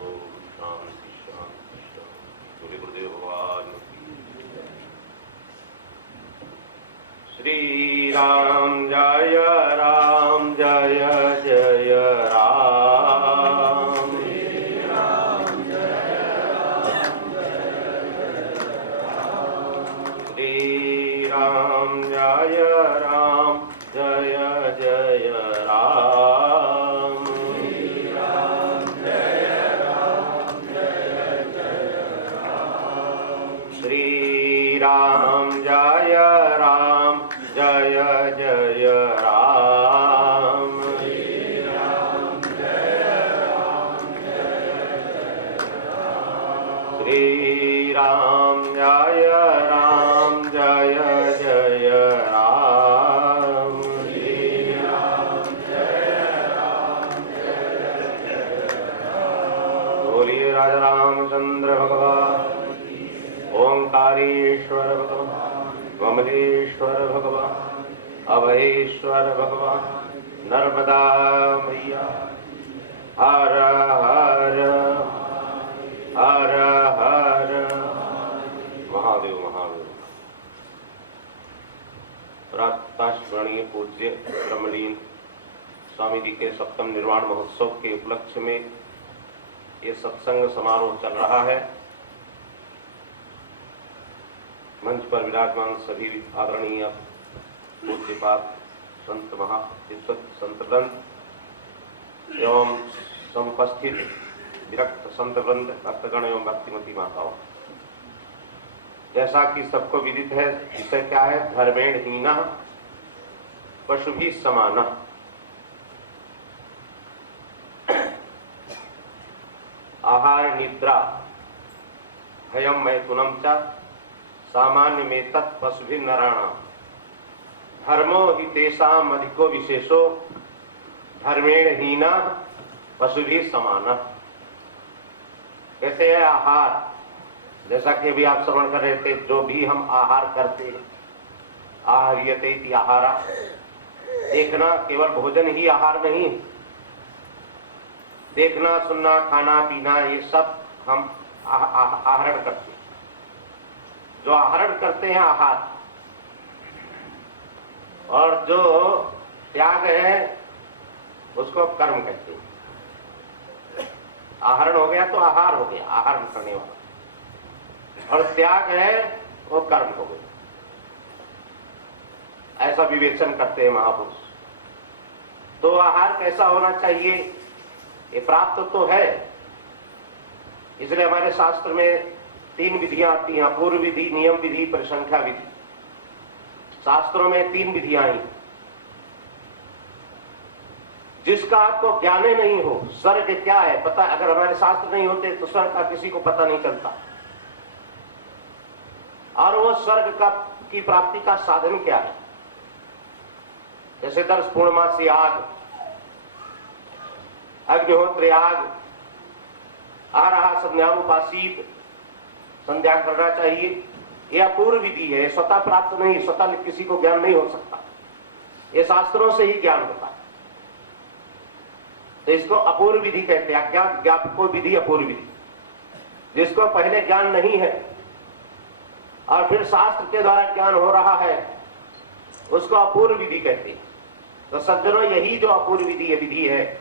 ओम शांति शांति शांति। गुरुदेव भगवान की जय। श्री राम जय राम, जय जय राम। श्री राम जय राम, जय जय राम। श्री राम जय राम, जय जय राम। श्री राम जय राम, जय जय राम। श्री राम जय राम, जय जय राम। जय राम। बोलिए राजा रामचंद्र भगवान, ओंकारेश्वर भगवान, कमलेश्वर भगवान, अभयेश्वर भगवान, नर्मदा मैया, हर हर हर हर महादेव महादेव। प्रातःस्मरणीय पूज्य ब्रह्मलीन स्वामी जी के सप्तम निर्वाण महोत्सव के उपलक्ष्य में ये सत्संग समारोह चल रहा है। मंच पर विराजमान सभी आदरणीय पूज्यपाद संत महाविद्वत संतवृंद एवं समुपस्थित विरक्त संत वृंद, भक्तगण एवं भक्तिमती माताओं, जैसा कि सबको विदित है, विषय क्या है? धर्मेण हीनः पशुभिः समानः। आहार निद्रा भयम मैथुनम च सामान्य में तत् पशुभिः नराणाम् धर्मो हि तेषाम् अधिको विशेषो धर्मेण हीनः पशुभिः समानः। कैसे है आहार? जैसा कि अभी आप श्रवण कर रहे थे, जो भी हम आहार करते हैं, आहार्यते इति आहारा, देखना केवल भोजन ही आहार नहीं, देखना सुनना खाना पीना ये सब हम आहरण करते हैं। जो आहरण करते हैं आहार, और जो त्याग है उसको कर्म कहते हैं। आहरण हो गया तो आहार हो गया, आहरण करने वाला, और त्याग है वो कर्म हो गया। ऐसा विवेचन करते हैं महापुरुष। तो आहार कैसा होना चाहिए ये प्राप्त तो है, इसलिए हमारे शास्त्र में 3 विधियां आती हैं, अपूर्व विधि, नियम विधि, परिसंख्या विधि। शास्त्रों में 3 विधियां आई। जिसका आपको ज्ञान ही नहीं हो, स्वर्ग क्या है पता, अगर हमारे शास्त्र नहीं होते तो स्वर्ग का किसी को पता नहीं चलता। और वो स्वर्ग का की प्राप्ति का साधन क्या है? जैसे 10 पूर्णमासी आग, अग्निहोत्र याग, आहार संध्यामुपासीत, संध्या करना चाहिए। यह अपूर्व विधि है, स्वतः प्राप्त नहीं, स्वतः किसी को ज्ञान नहीं हो सकता, ये शास्त्रों से ही ज्ञान होता है। तो इसको अपूर्व विधि कहते हैं। अज्ञात ज्ञापको विधि अपूर्व विधि। जिसको पहले ज्ञान नहीं है और फिर शास्त्र के द्वारा ज्ञान हो रहा है, उसको अपूर्व विधि कहते हैं। तो सज्जनों, यही जो अपूर्व विधि है,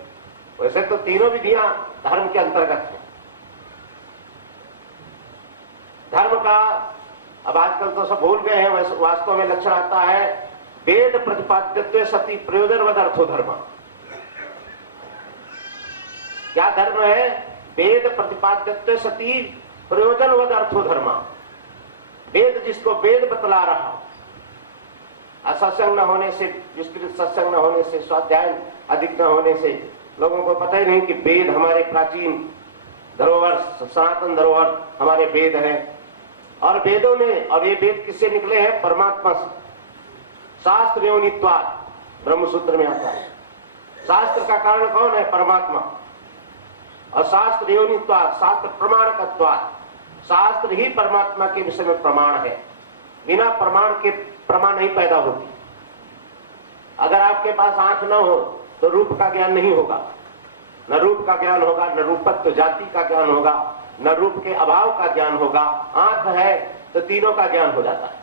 वैसे तो तीनों विधियां धर्म के अंतर्गत है। धर्म का अब आजकल तो सब भूल गए हैं, वास्तव में लक्षण आता है वेद प्रतिपाद्यत्वे सति प्रयोजनवद अर्थो धर्म। क्या धर्म है? वेद प्रतिपाद्यत्वे सति प्रयोजनवद अर्थो धर्म। वेद जिसको वेद बतला रहा, असत्संग न होने से, विस्तृत सत्संग न होने से, स्वाध्याय अधिक न होने से लोगों को पता ही नहीं कि वेद हमारे प्राचीन धरोहर, सनातन धरोहर हमारे वेद है। और वेदों में, और ये वेद किससे निकले हैं? परमात्मा से। शास्त्र योनित्वात् ब्रह्मसूत्र में आता है। शास्त्र का कारण कौन है? परमात्मा। और शास्त्र योनित्वात्, शास्त्र प्रमाणकत्वात्, शास्त्र ही परमात्मा के विषय में प्रमाण है। बिना प्रमाण के प्रमा नहीं पैदा होती। अगर आपके पास आंख न हो तो रूप का ज्ञान नहीं होगा, न रूप का ज्ञान होगा, न रूपत्व जाति का ज्ञान होगा, न रूप के अभाव का ज्ञान होगा। आंख है तो तीनों का ज्ञान हो जाता है।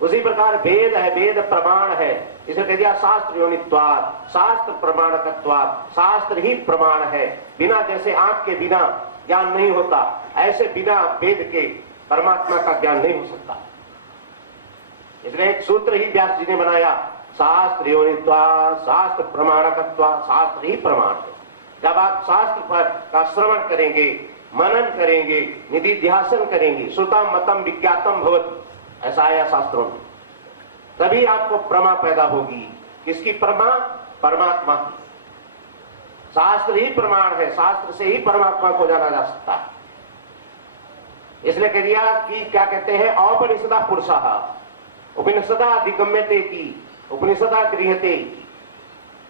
उसी प्रकार वेद है, वेद प्रमाण है। इसे कह दिया शास्त्र योनित्वात्, शास्त्र प्रमाणकत्वात्, शास्त्र ही प्रमाण है। बिना, जैसे आंख के बिना ज्ञान नहीं होता, ऐसे बिना वेद के परमात्मा का ज्ञान नहीं हो सकता। इसलिए एक सूत्र ही व्यास जी ने बनाया, शास्त्र योनित्वात्, शास्त्र प्रमाणकत्वात्, शास्त्र ही प्रमाण है। जब आप शास्त्र पर का श्रवण करेंगे, मनन करेंगे, निधिध्यासन करेंगे, श्रुतम मतम विज्ञातम भवति, ऐसा आया शास्त्रों में, तभी आपको प्रमा पैदा होगी। किसकी प्रमा? परमात्मा की। शास्त्र ही प्रमाण है, शास्त्र से ही परमात्मा को जाना जा सकता है। इसलिए कह दिया कि क्या कहते हैं, औपनिषदा पुरुषः, उपनिषदा अधिगम्यते की, उपनिषदा गृह्यते,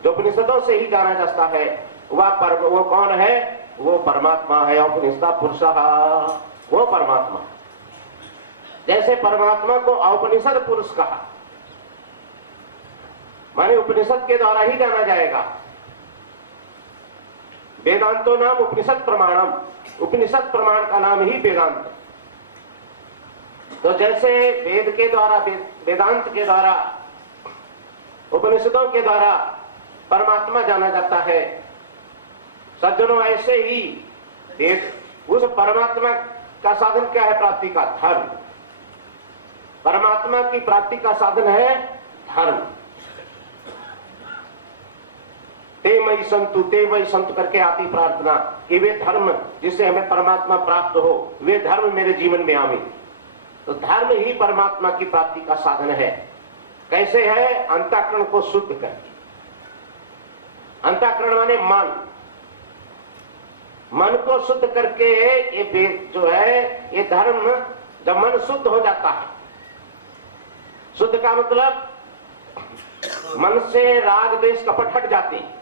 जो उपनिषदों से ही जाना जाता है वो कौन है? वो परमात्मा है। उपनिषदा पुरुषः, वो परमात्मा। जैसे परमात्मा को औपनिषद पुरुष कहा, माने उपनिषद के द्वारा ही जाना जाएगा। वेदांतो नाम उपनिषद प्रमाणम, उपनिषद प्रमाण का नाम ही वेदांत। तो जैसे वेद के द्वारा, वेदांत के द्वारा, उपनिषदों के द्वारा परमात्मा जाना जाता है, सज्जनों ऐसे ही उस परमात्मा का साधन क्या है? प्राप्ति का धर्म। परमात्मा की प्राप्ति का साधन है धर्म। ते मई संतु करके आती प्रार्थना कि वे धर्म जिससे हमें परमात्मा प्राप्त हो, वे धर्म मेरे जीवन में आवे। तो धर्म ही परमात्मा की प्राप्ति का साधन है। कैसे है? अंतःकरण को शुद्ध करके। अंतःकरण माने मन को शुद्ध करके ये जो है ये धर्म, जब मन शुद्ध हो जाता है, शुद्ध का मतलब मन से राग द्वेष कपट हट जाते हैं।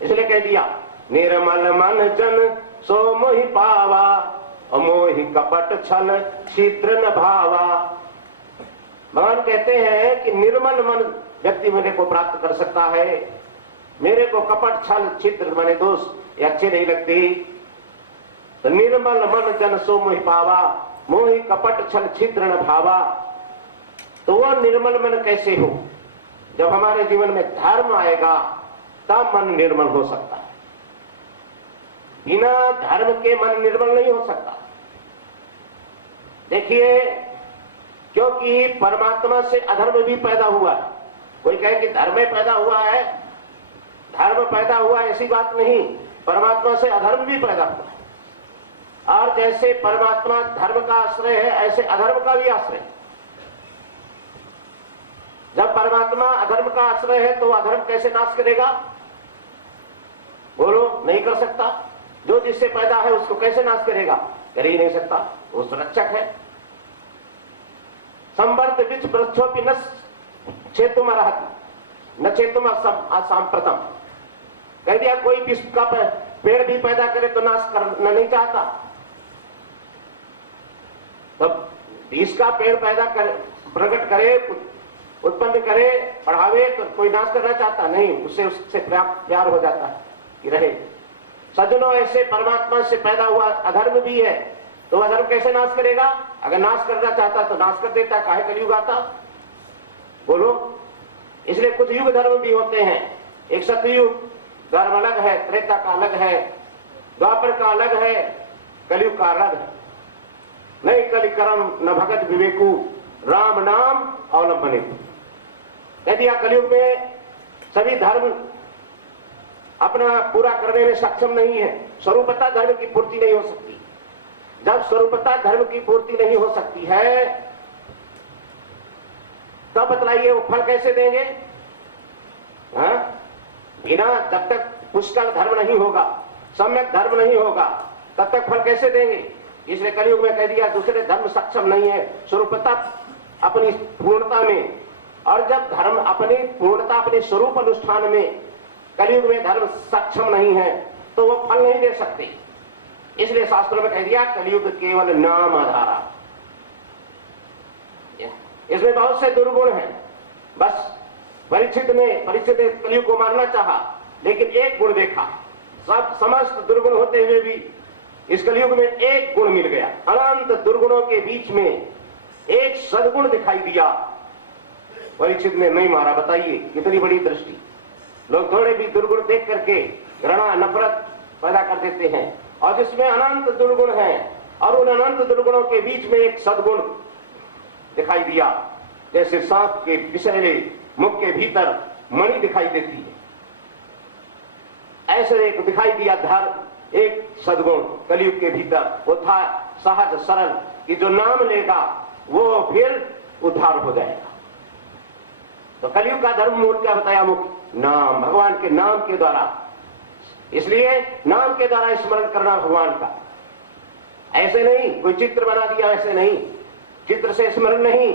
इसलिए कह दिया निर्मल मन जन सो मोहि पावा, मोहि कपट छल छिद्र न भावा। भगवान कहते हैं कि निर्मल मन व्यक्ति मेरे को प्राप्त कर सकता है। मेरे को कपट छल छिद्र माने दोष ये अच्छे नहीं लगते। तो निर्मल मन जन सो मोहि पावा, मोहि कपट छल छिद्र न भावा। तो वो निर्मल मन कैसे हो? जब हमारे जीवन में धर्म आएगा तब मन निर्मल हो सकता है। बिना धर्म के मन निर्मल नहीं हो सकता। देखिए, क्योंकि परमात्मा से अधर्म भी पैदा हुआ है। कोई कहे कि धर्म में पैदा हुआ है, धर्म पैदा हुआ, ऐसी बात नहीं। परमात्मा से अधर्म भी पैदा हुआ है। और जैसे परमात्मा धर्म का आश्रय है, ऐसे अधर्म का भी आश्रय है। जब परमात्मा अधर्म का आश्रय है तो अधर्म कैसे नाश करेगा? बोलो, नहीं कर सकता। जो जिससे पैदा है उसको कैसे नाश करेगा? कर ही नहीं सकता। वो सुरक्षक है। संवर्त विच वृक्षोपि न चेतुम अर्हति न चेतुम असाम्प्रतम। कह दिया कोई विश्व का पेड़ भी पैदा करे तो नाश करना नहीं चाहता। तब विष का पेड़ पैदा करे, प्रकट करे, उत्पन्न करे, बढ़ावे तो कोई नाश करना चाहता नहीं। उससे प्यार हो जाता है कि रहे। सज्जनों, ऐसे परमात्मा से पैदा हुआ अधर्म भी है, तो अधर्म कैसे नाश करेगा? अगर नाश करना चाहता तो नाश कर देता। काहे कलयुग आता? बोलो। इसलिए कुछ युग धर्म भी होते हैं। एक सतयुग धर्म अलग है, त्रेता का अलग है, द्वापर का अलग है, कलयुग का अलग है। नहीं कलिकरम न भगत विवेकु राम नाम अवलंबने। कह दिया कलयुग में सभी धर्म अपना पूरा करने में सक्षम नहीं है। स्वरूपता धर्म की पूर्ति नहीं हो सकती। जब स्वरूपता धर्म की पूर्ति नहीं हो सकती है तब बतलाइए वो फल कैसे देंगे? बिना जब तक पुष्कल धर्म नहीं होगा, सम्यक धर्म नहीं होगा, तब तक फल कैसे देंगे? इसलिए कलयुग में कह दिया दूसरे धर्म सक्षम नहीं है स्वरूपता अपनी पूर्णता में। और जब धर्म अपनी पूर्णता, अपने स्वरूप अनुष्ठान में कलयुग में धर्म सक्षम नहीं है तो वो फल नहीं दे सकते। इसलिए शास्त्रों में कह दिया कलयुग केवल नाम आधारा। इसमें बहुत से दुर्गुण हैं। बस परीक्षित कलयुग को मारना चाहा, लेकिन एक गुण देखा। सब समस्त दुर्गुण होते हुए भी इस कलयुग में एक गुण मिल गया। अनंत दुर्गुणों के बीच में एक सद्गुण दिखाई दिया। परीक्षित ने नहीं मारा। बताइए कितनी बड़ी दृष्टि। लोग थोड़े भी दुर्गुण देख करके घृणा, नफरत पैदा कर देते हैं। और जिसमें अनंत दुर्गुण है और उन अनंत दुर्गुणों के बीच में एक सद्गुण दिखाई दिया। जैसे सांप के विषैले मुख के भीतर मणि दिखाई देती है, ऐसे एक दिखाई दिया धर्म, एक सद्गुण कलयुग के भीतर। वो था सहज सरल कि जो नाम लेगा वो फिर उद्धार हो जाएगा। तो कलयुग का धर्म मूल क्या बताया? मुख्य नाम, भगवान के नाम के द्वारा। इसलिए नाम के द्वारा स्मरण करना भगवान का। ऐसे नहीं कोई चित्र बना दिया, ऐसे नहीं। चित्र से स्मरण नहीं,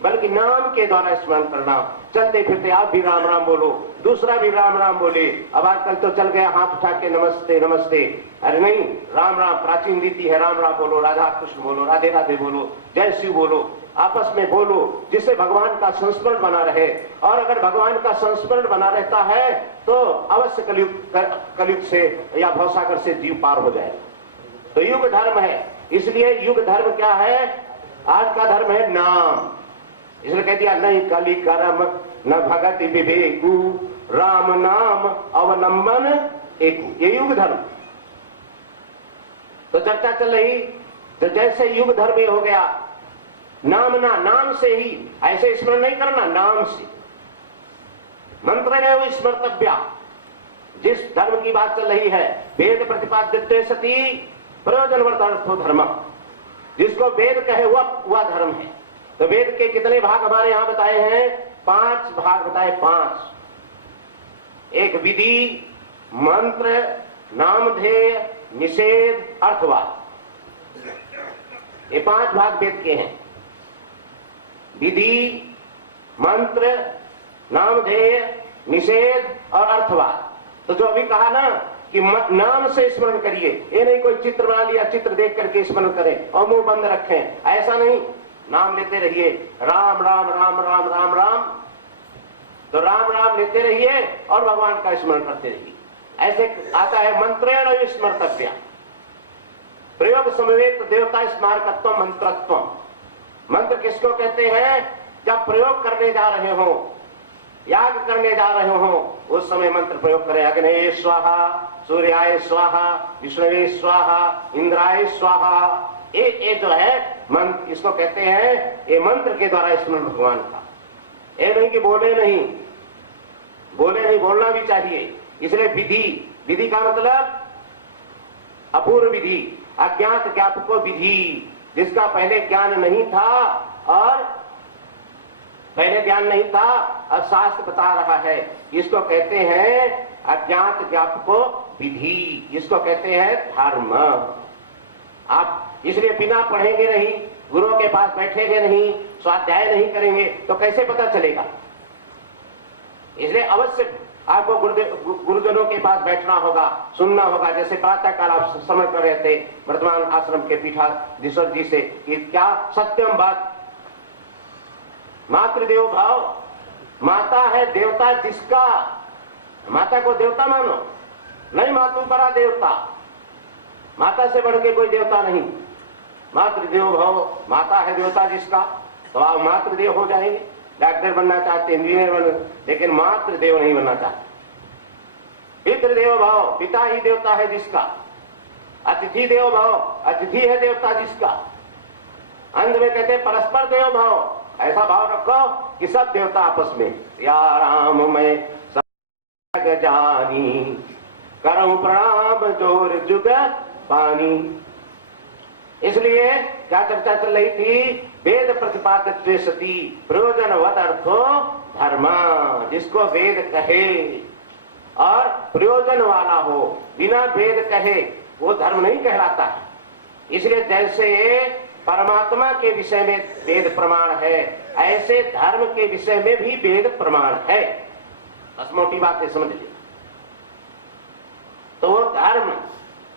बल्कि नाम के द्वारा स्मरण करना। चलते फिरते आप भी राम राम बोलो, दूसरा भी राम राम बोले। अब आजकल तो चल गया हाथ उठा के नमस्ते नमस्ते। अरे नहीं, राम राम प्राचीन रीति है। राम राम बोलो, राधा कृष्ण बोलो, राधे राधे बोलो, जय शिव बोलो, आपस में बोलो, जिससे भगवान का संस्मरण बना रहे। और अगर भगवान का संस्मरण बना रहता है तो अवश्य कलयुग से या भवसागर से जीव पार हो जाए। तो युग धर्म है। इसलिए युग धर्म क्या है? आज का धर्म है नाम। इसलिए कह दिया नहीं कलि कर्म न भगति विवेकु, राम नाम अवलंबन एकु। ये युग धर्म। तो चर्चा चल रही, तो जैसे युग धर्म ये हो गया, नाम से ही, ऐसे स्मरण नहीं करना, नाम से। मंत्र में वो स्मर्तव्या। जिस धर्म की बात चल रही है, वेद प्रतिपाद्यते सती प्रयोजनवर्तर्थो धर्म। जिसको वेद कहे वह धर्म है। तो वेद के कितने भाग हमारे यहां बताए हैं? 5 भाग बताए, 5। एक विधि, मंत्र, नामधेय, निषेध, अर्थवाद। ये 5 भाग वेद के हैं। विधि, मंत्र, नामधेय, निषेध और अर्थवाद। तो जो अभी कहा ना कि नाम से स्मरण करिए, ये नहीं कोई चित्र बना लिया, चित्र देख करके स्मरण करें और मुंह बंद रखें, ऐसा नहीं। नाम लेते रहिए, राम राम राम राम राम राम। तो राम राम लेते रहिए और भगवान का स्मरण करते रहिए। ऐसे आता है मंत्रेण स्मर्तव्या। प्रयोग समवेत देवता स्मारकत्व मंत्रत्व। मंत्र किसको कहते हैं? जब प्रयोग करने जा रहे हो, याग करने जा रहे हो, उस समय मंत्र प्रयोग करें। अग्ने स्वाहा, सूर्याय स्वाहा, विष्णुवे स्वाहा, इंद्राय स्वाहा। ये जो है मंत्र, इसको कहते हैं, ये मंत्र के द्वारा स्मरण भगवान का। ये नहीं कि बोले नहीं, बोलना भी चाहिए। इसलिए विधि का मतलब अपूर्व विधि, अज्ञात ज्ञापको विधि। जिसका पहले ज्ञान नहीं था, और पहले ज्ञान नहीं था, अब शास्त्र बता रहा है, इसको कहते हैं अज्ञात ज्ञापको विधि। इसको कहते हैं धर्म। आप इसलिए बिना पढ़ेंगे नहीं, गुरुओं के पास बैठेंगे नहीं, स्वाध्याय नहीं करेंगे तो कैसे पता चलेगा? इसलिए अवश्य आपको गुरुजनों के पास बैठना होगा, सुनना होगा। जैसे प्रातः काल आप समझ कर रहे थे वर्तमान आश्रम के पीठाधीश्वर जी से कि क्या सत्यम बात, मातृदेव भाव। माता है देवता जिसका, माता को देवता मानो, नहीं मातु परा देवता। माता से बढ़ के कोई देवता नहीं। मातृदेव भाव, माता है देवता जिसका, तो आप मातृदेव हो जाएंगे। डॉक्टर बनना चाहते, इंजीनियर बनना, लेकिन मातृदेव नहीं बनना चाहते। पितृदेव भाव, पिता ही देवता है जिसका। अतिथि देव भाव, अतिथि है देवता जिसका। अंत में कहते हैं परस्पर देव भाव। ऐसा भाव रखो कि सब देवता आपस में, या राम मैं सग जानी, करऊं प्रणाम जोर जुग पानी। इसलिए क्या चर्चा चल रही थी? वेद प्रतिपाद्यते सती प्रयोजनवद अर्थो धर्म। जिसको वेद कहे और प्रयोजन वाला हो, बिना वेद कहे, वो धर्म नहीं कहलाता है। इसलिए जैसे परमात्मा के विषय में वेद प्रमाण है, ऐसे धर्म के विषय में भी वेद प्रमाण है। बस मोटी बात है, समझ लीजिए। तो वो धर्म,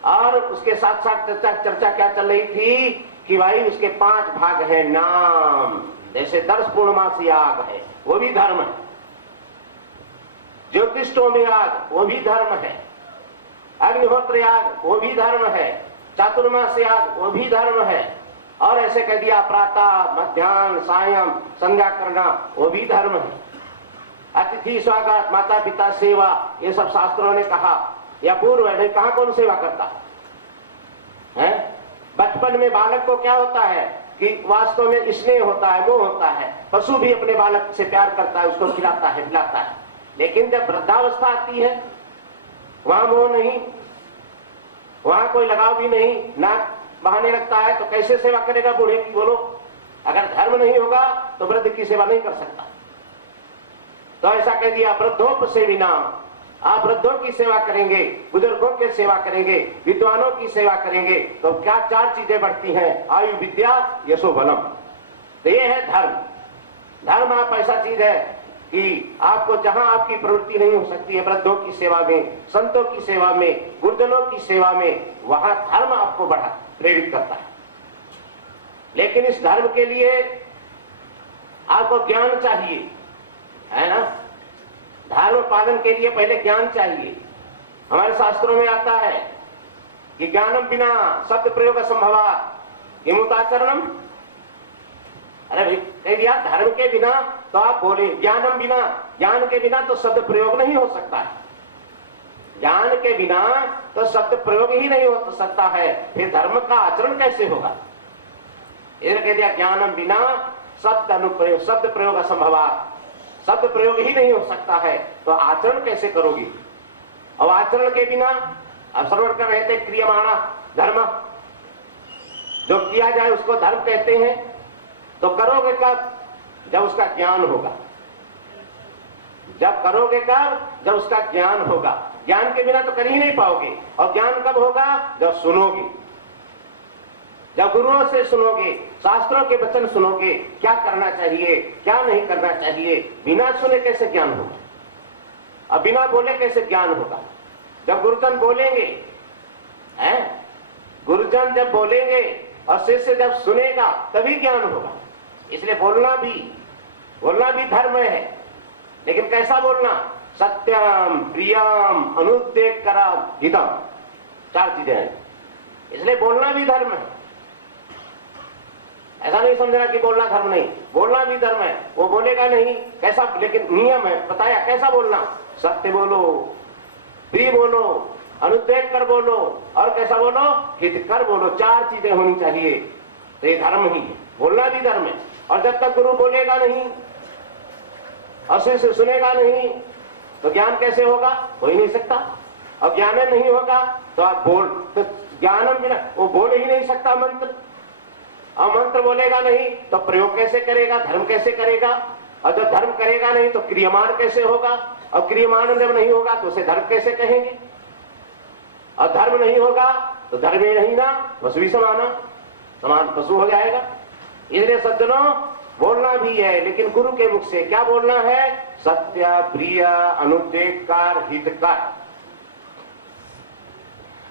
और उसके साथ साथ चर्चा क्या चल रही थी कि भाई उसके 5 भाग है। नाम, जैसे 10 पूर्णमासी याग है, वो भी धर्म है। ज्योतिषोम याग, वो भी धर्म है। अग्निहोत्र याग, वो भी धर्म है। चातुर्मास याग, वो भी धर्म है। और ऐसे कह दिया प्रातः, मध्याह्न, सायं, संध्या करना, वो भी धर्म है। अतिथि स्वागत, माता पिता सेवा, ये सब शास्त्रों ने कहा। या पूर्व है, कहां कौन सेवा करता है? बचपन में बालक को क्या होता है कि वास्तव में स्नेह होता है, मोह होता है। पशु भी अपने बालक से प्यार करता है, उसको खिलाता है, पिलाता है। लेकिन जब वृद्धावस्था आती है, वहां मोह नहीं, वहां कोई लगाव भी नहीं, नाक बहाने लगता है, तो कैसे सेवा करेगा बूढ़े की? बोलो। अगर धर्म नहीं होगा तो वृद्ध की सेवा नहीं कर सकता। तो ऐसा कह दिया वृद्धोपसेविना। आप वृद्धों की सेवा करेंगे, बुजुर्गों की सेवा करेंगे, विद्वानों की सेवा करेंगे, तो क्या 4 चीजें बढ़ती हैं? आयु, विद्या, यशो, बलम। तो ये है धर्म। धर्म आप ऐसा चीज है कि आपको जहां आपकी प्रवृत्ति नहीं हो सकती है, वृद्धों की सेवा में, संतों की सेवा में, गुरुजनों की सेवा में, वहां धर्म आपको बढ़ा प्रेरित करता है। लेकिन इस धर्म के लिए आपको ज्ञान चाहिए, है ना। धर्म पालन के लिए पहले ज्ञान चाहिए। हमारे शास्त्रों में आता है कि ज्ञानम बिना शब्द प्रयोग असंभवात् किमुताचरणम। अरे भाई कह दिया धर्म के बिना तो आप बोले, ज्ञानम बिना, ज्ञान के बिना तो शब्द प्रयोग नहीं हो सकता है। ज्ञान के बिना तो शब्द प्रयोग ही नहीं हो सकता है, फिर धर्म का आचरण कैसे होगा। इधर कह दिया ज्ञानम बिना शब्द अनुप्रयोग, शब्द प्रयोग असंभवात्, शब्द प्रयोग ही नहीं हो सकता है, तो आचरण कैसे करोगी। और आचरण के बिना अब सर्वण कर रहे थे क्रियमाणा धर्म, जो किया जाए उसको धर्म कहते हैं। तो करोगे कब, जब उसका ज्ञान होगा। जब करोगे कब, जब उसका ज्ञान होगा। ज्ञान के बिना तो कर ही नहीं पाओगे। और ज्ञान कब होगा, जब सुनोगे, जब गुरुओं से सुनोगे, शास्त्रों के वचन सुनोगे, क्या करना चाहिए क्या नहीं करना चाहिए। बिना सुने कैसे ज्ञान होगा, अब बिना बोले कैसे ज्ञान होगा। जब गुरुजन बोलेंगे, हैं, गुरुजन जब बोलेंगे और शिष्य जब सुनेगा तभी ज्ञान होगा। इसलिए बोलना भी धर्म है। लेकिन कैसा बोलना, सत्यम प्रियम अनुद्वेग करम हितम, 4 चीजें हैं। इसलिए बोलना भी धर्म है। ऐसा नहीं समझना कि बोलना धर्म नहीं, बोलना भी धर्म है। वो बोलेगा नहीं कैसा, लेकिन नियम है, बताया कैसा बोलना। सत्य बोलो, प्रिय बोलो, अनुद्वेग कर बोलो, और कैसा बोलो, हित कर बोलो। 4 चीजें होनी चाहिए। तो ये धर्म ही है, बोलना भी धर्म है। और जब तक गुरु बोलेगा नहीं और शिष्य सुनेगा नहीं तो ज्ञान कैसे होगा, हो ही नहीं सकता। और ज्ञान नहीं होगा तो आप बोल, तो ज्ञानम बिना वो बोल ही नहीं सकता मंत्र। और मंत्र बोलेगा नहीं तो प्रयोग कैसे करेगा, धर्म कैसे करेगा। और जब धर्म करेगा नहीं तो क्रियमान कैसे होगा। और क्रियमान जब नहीं होगा तो उसे धर्म कैसे कहेंगे। और धर्म नहीं होगा तो धर्म ही नहीं ना, पशु भी समान पशु हो जाएगा। इसलिए सज्जनों, बोलना भी है, लेकिन गुरु के मुख से क्या बोलना है, सत्य प्रिय अनुद्वेगकार हितकार।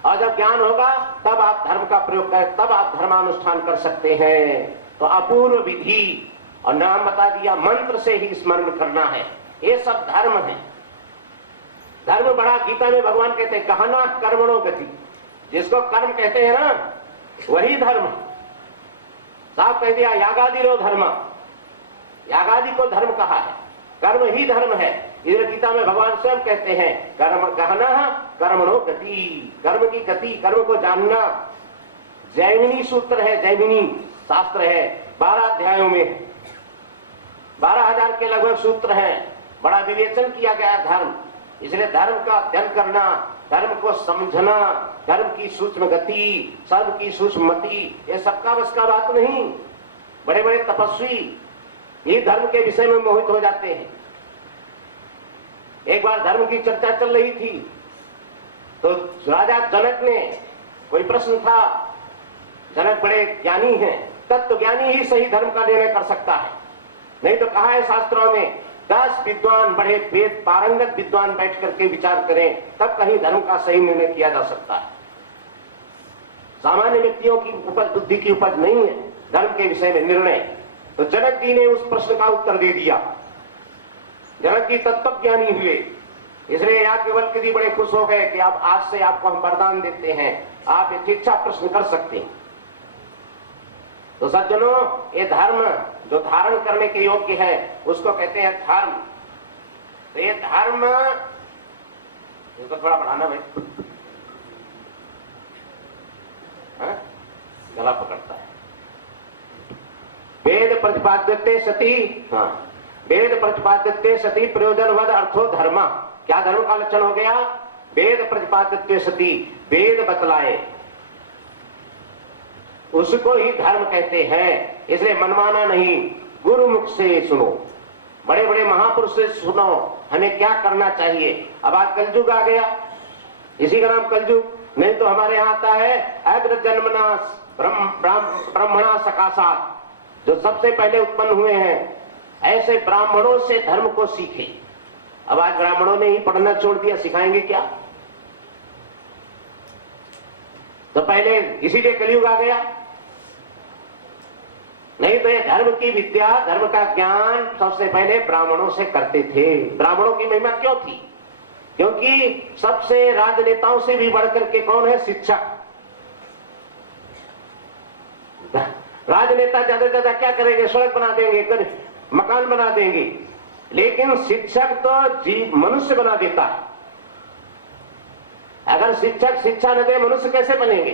और जब ज्ञान होगा तब आप धर्म का प्रयोग करें, तब आप धर्मानुष्ठान कर सकते हैं। तो अपूर्व विधि और नाम बता दिया, मंत्र से ही स्मरण करना है। ये सब धर्म है। धर्म बड़ा, गीता में भगवान कहते हैं गहना कर्मणो गति। जिसको कर्म कहते हैं ना, वही धर्म। साहब कह दिया यागादि रो धर्म, यागादि को धर्म कहा है, कर्म ही धर्म है। इधर गीता में भगवान स्वयं कहते हैं कर्म गहना कर्मणो गति, कर्म की गति, कर्म को जानना। जैमिनी सूत्र है, जैमिनी शास्त्र है, 12 अध्यायों में 12,000 के लगभग सूत्र हैं। बड़ा विवेचन किया गया धर्म। इसलिए धर्म का अध्ययन करना, धर्म को समझना, धर्म की सूक्ष्म गति, सर्व की सूक्ष्म मति, ये सबका बस का बात नहीं। बड़े बड़े तपस्वी ये धर्म के विषय में मोहित हो जाते हैं। एक बार धर्म की चर्चा चल रही थी तो राजा जनक ने, कोई प्रश्न था, जनक बड़े ज्ञानी हैं, तत्व ज्ञानी ही सही धर्म का निर्णय कर सकता है। नहीं तो कहा है शास्त्रों में 10 विद्वान, बड़े वेद पारंगत विद्वान बैठ करके विचार करें, तब कहीं धर्म का सही निर्णय किया जा सकता है। सामान्य व्यक्तियों की उपज, बुद्धि की उपज नहीं है धर्म के विषय में निर्णय। तो जनक जी ने उस प्रश्न का उत्तर दे दिया। जनक जी तत्व ज्ञानी हुए, इसलिए याज्ञवल्क्य जी बड़े खुश हो गए कि आप आज से आपको हम वरदान देते हैं, आप एक इच्छा प्रश्न कर सकते हैं। तो सज्जनों, ये धर्म जो धारण करने के योग्य है उसको कहते हैं धर्म। तो ये धर्म, इसको थोड़ा बढ़ाना भाई, गला पकड़ता है। वेद प्रतिपाद्यते सती, वेद प्रतिपाद्यते सती प्रयोजनवद अर्थो धर्म। क्या धर्म का लक्षण हो गया, वेद प्रतिपाद्यते सती, वेद बतलाए उसको ही धर्म कहते हैं। इसलिए मनमाना नहीं, गुरुमुख से सुनो, बड़े बड़े महापुरुष से सुनो हमें क्या करना चाहिए। अब आज कलयुग आ गया, इसी का नाम कलयुग। नहीं तो हमारे यहाँ आता है अग्र जन्मना ब्रह्मणा सकाशात, जो सबसे पहले उत्पन्न हुए हैं ऐसे ब्राह्मणों से धर्म को सीखे। अब आज ब्राह्मणों ने ही पढ़ना छोड़ दिया, सिखाएंगे क्या? तो पहले इसीलिए कलयुग आ गया। नहीं तो ये धर्म की विद्या, धर्म का ज्ञान सबसे पहले ब्राह्मणों से करते थे। ब्राह्मणों की महिमा क्यों थी? क्योंकि सबसे राजनेताओं से भी बढ़कर के कौन है? शिक्षक। राजनेता ज्यादा से ज्यादा क्या करेंगे? सड़क बना देंगे, मकान बना देंगे, लेकिन शिक्षक तो मनुष्य बना देता है। अगर शिक्षक शिक्षा न दे, मनुष्य कैसे बनेंगे?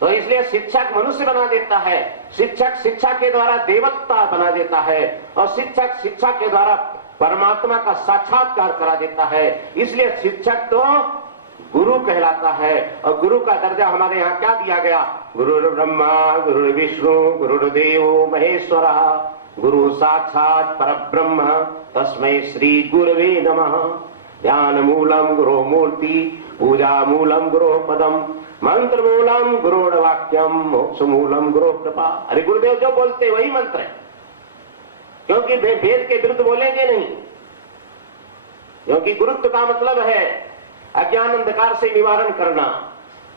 तो इसलिए शिक्षक मनुष्य बना देता है, शिक्षक शिक्षा के द्वारा देवता बना देता है, और शिक्षक शिक्षा के द्वारा परमात्मा का साक्षात्कार करा देता है। इसलिए शिक्षक तो गुरु कहलाता है। और गुरु का दर्जा हमारे यहाँ क्या दिया गया? गुरु ब्रह्मा गुरु विष्णु गुरुदेव महेश्वरा गुरु साक्षात परब्रह्म तस्मै श्री गुरवे नमः। ध्यान मूलम गुरु मूर्ति पूजा मूलम गुरु पदम मंत्र मूलम गुरु वाक्यम मोक्ष मूलम गुरु कृपा। अरे गुरुदेव जो बोलते वही मंत्र है, क्योंकि वे वेद के विरुद्ध बोलेंगे नहीं। क्योंकि गुरुत्व का मतलब है अज्ञान अंधकार से निवारण करना।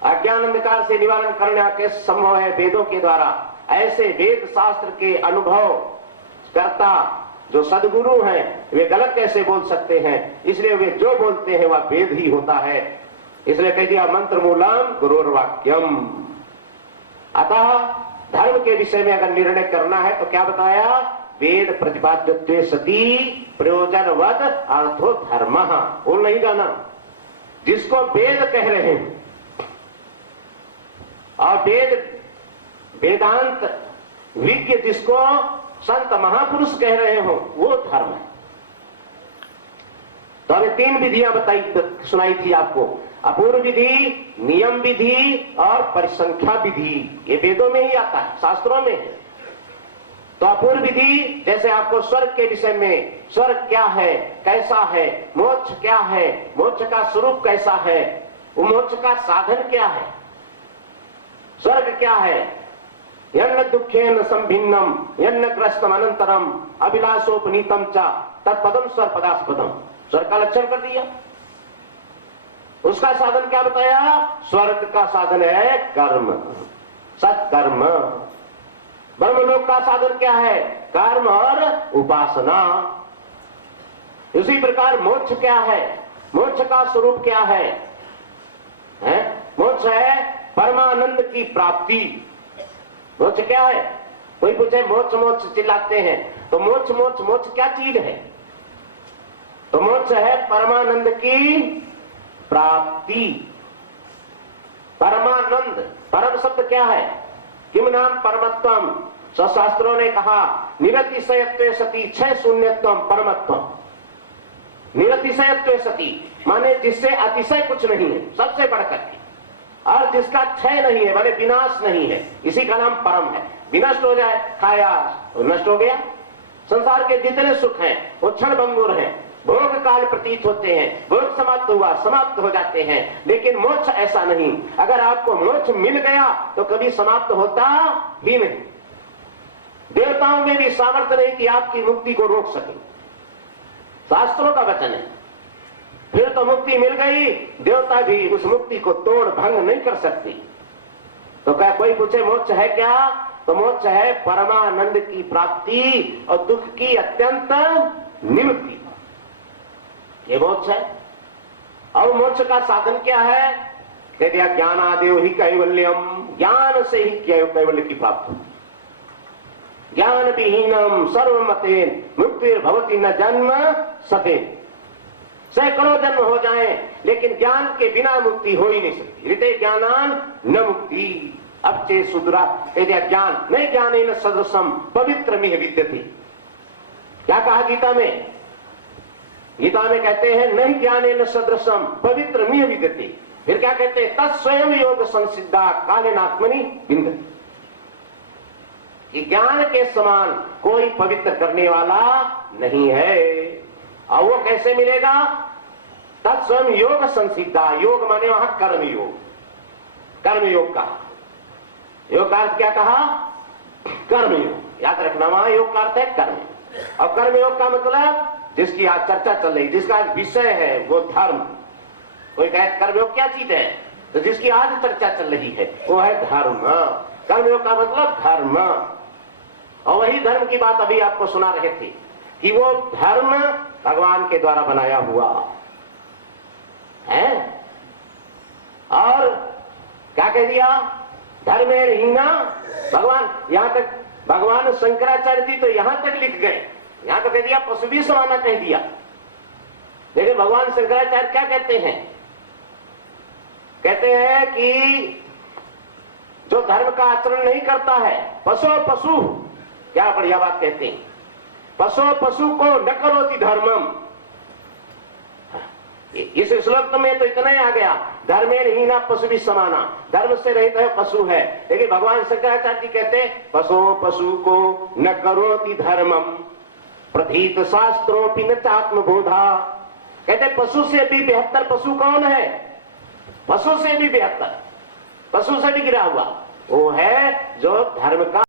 अज्ञान अंधकार से निवारण करने के संभव है वेदों के द्वारा। ऐसे वेद शास्त्र के अनुभव करता जो सदगुरु हैं, वे गलत कैसे बोल सकते हैं? इसलिए वे जो बोलते हैं वह वेद ही होता है। इसलिए कह दिया मंत्र मूलम गुरुर्वाक्यम। अतः धर्म के विषय में अगर निर्णय करना है तो क्या बताया? वेद प्रतिपाद्यत्वे सती प्रयोजनवद अर्थो धर्मः। बोल नहीं जाना, जिसको वेद कह रहे हैं और वेदांत विज्ञ जिसको संत महापुरुष कह रहे हो, वो धर्म है। तो हमें 3 विधियां सुनाई थी आपको, अपूर्व विधि, नियम विधि और परिसंख्या विधि। ये वेदों में ही आता है, शास्त्रों में है। तो अपूर्व विधि जैसे आपको स्वर्ग के विषय में, स्वर्ग क्या है, कैसा है, मोक्ष क्या है, मोक्ष का स्वरूप कैसा है, वो मोक्ष का साधन क्या है, स्वर्ग क्या है, यन्न दुखेन संभिन्नम यन्न ग्रस्तम अनंतरम अभिलाषोपनीतम च तत्पदम स्वर्पदास्पदम। स्वर्ग का लक्षण कर दिया। उसका साधन क्या बताया? स्वर्ग का साधन है कर्म, सत्कर्म। ब्रह्मलोक का साधन क्या है? कर्म और उपासना। उसी प्रकार मोक्ष क्या है? मोक्ष का स्वरूप क्या है? मोक्ष है परमानंद की प्राप्ति। मोक्ष क्या है? कोई पूछे मोक्ष मोक्ष चिल्लाते हैं, तो मोक्ष मोक्ष मोक्ष क्या चीज है? तो मोक्ष है परमानंद की प्राप्ति। परमानंद, परम शब्द क्या है? किम नाम परमत्वम। शास्त्रों ने कहा निरतिशयत्वे सती 6 शून्यत्वम परमत्वम। निरतिशयत्वे सती माने जिससे अतिशय कुछ नहीं है, सबसे बढ़कर के, और जिसका क्षय नहीं है माने विनाश नहीं है, इसी का नाम परम है। विनष्ट हो जाए, खाया तो नष्ट हो गया। संसार के जितने सुख हैं वो क्षण भंगुर हैं, भोग काल प्रतीत होते हैं, भोग समाप्त हुआ समाप्त हो जाते हैं। लेकिन मोक्ष ऐसा नहीं। अगर आपको मोक्ष मिल गया तो कभी समाप्त होता ही नहीं। देवताओं में भी सामर्थ्य नहीं कि आपकी मुक्ति को रोक सके, शास्त्रों का वचन है। फिर तो मुक्ति मिल गई, देवता भी उस मुक्ति को तोड़ भंग नहीं कर सकती। तो क्या कोई पूछे मोक्ष है क्या? तो मोक्ष है परमानंद की प्राप्ति और दुख की अत्यंत निवृत्ति। ये मोक्ष है। और मोक्ष का साधन क्या है? कह दिया ज्ञानादेव ही कैवल्यम। ज्ञान से ही कैवल्य की प्राप्ति। ज्ञान विहीनम सर्वमतेन मुक्तिर्भवति न जन्म सतेन। सैकड़ों जन्म हो जाएं लेकिन ज्ञान के बिना मुक्ति हो ही नहीं सकती। ऋते ज्ञानान न मुक्ति। अब चे सुदरा कह दिया ज्ञान नहीं, ज्ञानेन सदृशम पवित्रमिह विद्यते। क्या कहा गीता में? गीता में कहते हैं नहीं ज्ञानेन सदृशम पवित्रमिह विद्यते। फिर क्या कहते हैं? तत्स्वयं योग संसिद्धा कालेनात्मनि विन्दति। ज्ञान के समान कोई पवित्र करने वाला नहीं है। और वो कैसे मिलेगा? तत्स्वयं योग संसिद्धा। योग माने वहां कर्म योग। कर्म योग का योग का अर्थ क्या कहा? कर्म योग। याद रखना, वहां योग का अर्थ है कर्म, और कर्म योग का मतलब जिसकी आज चर्चा चल रही, जिसका आज विषय है वो धर्म। कोई कहे कर्म योग क्या चीज है, तो जिसकी आज चर्चा चल रही है वो है धर्म। कर्म योग का मतलब धर्म, और वही धर्म की बात अभी आपको सुना रहे थे कि वो धर्म भगवान के द्वारा बनाया हुआ है। और क्या कह दिया, धर्मेण हीना भगवान, यहां तक भगवान शंकराचार्य जी तो यहां तक लिख गए, यहां तो कह दिया पशु भी समाना कह दिया। लेकिन भगवान शंकराचार्य क्या कहते हैं, कहते हैं कि जो धर्म का आचरण नहीं करता है, पशु पशु, क्या बढ़िया बात कहते हैं, पशु पशु को न करोति धर्मम। इस श्लोक में तो इतना ही आ गया, धर्मेण हीना पशु भी समाना, धर्म से रहित है पशु है। लेकिन भगवान शंकराचार्य जी कहते हैं पशु पशु को न करोति धर्मम प्रथीत शास्त्रोपि न चात्मबोधा। कहते पशु से भी बेहतर पशु कौन है, पशु से भी बेहतर, पशु से भी गिरा हुआ वो है जो धर्म का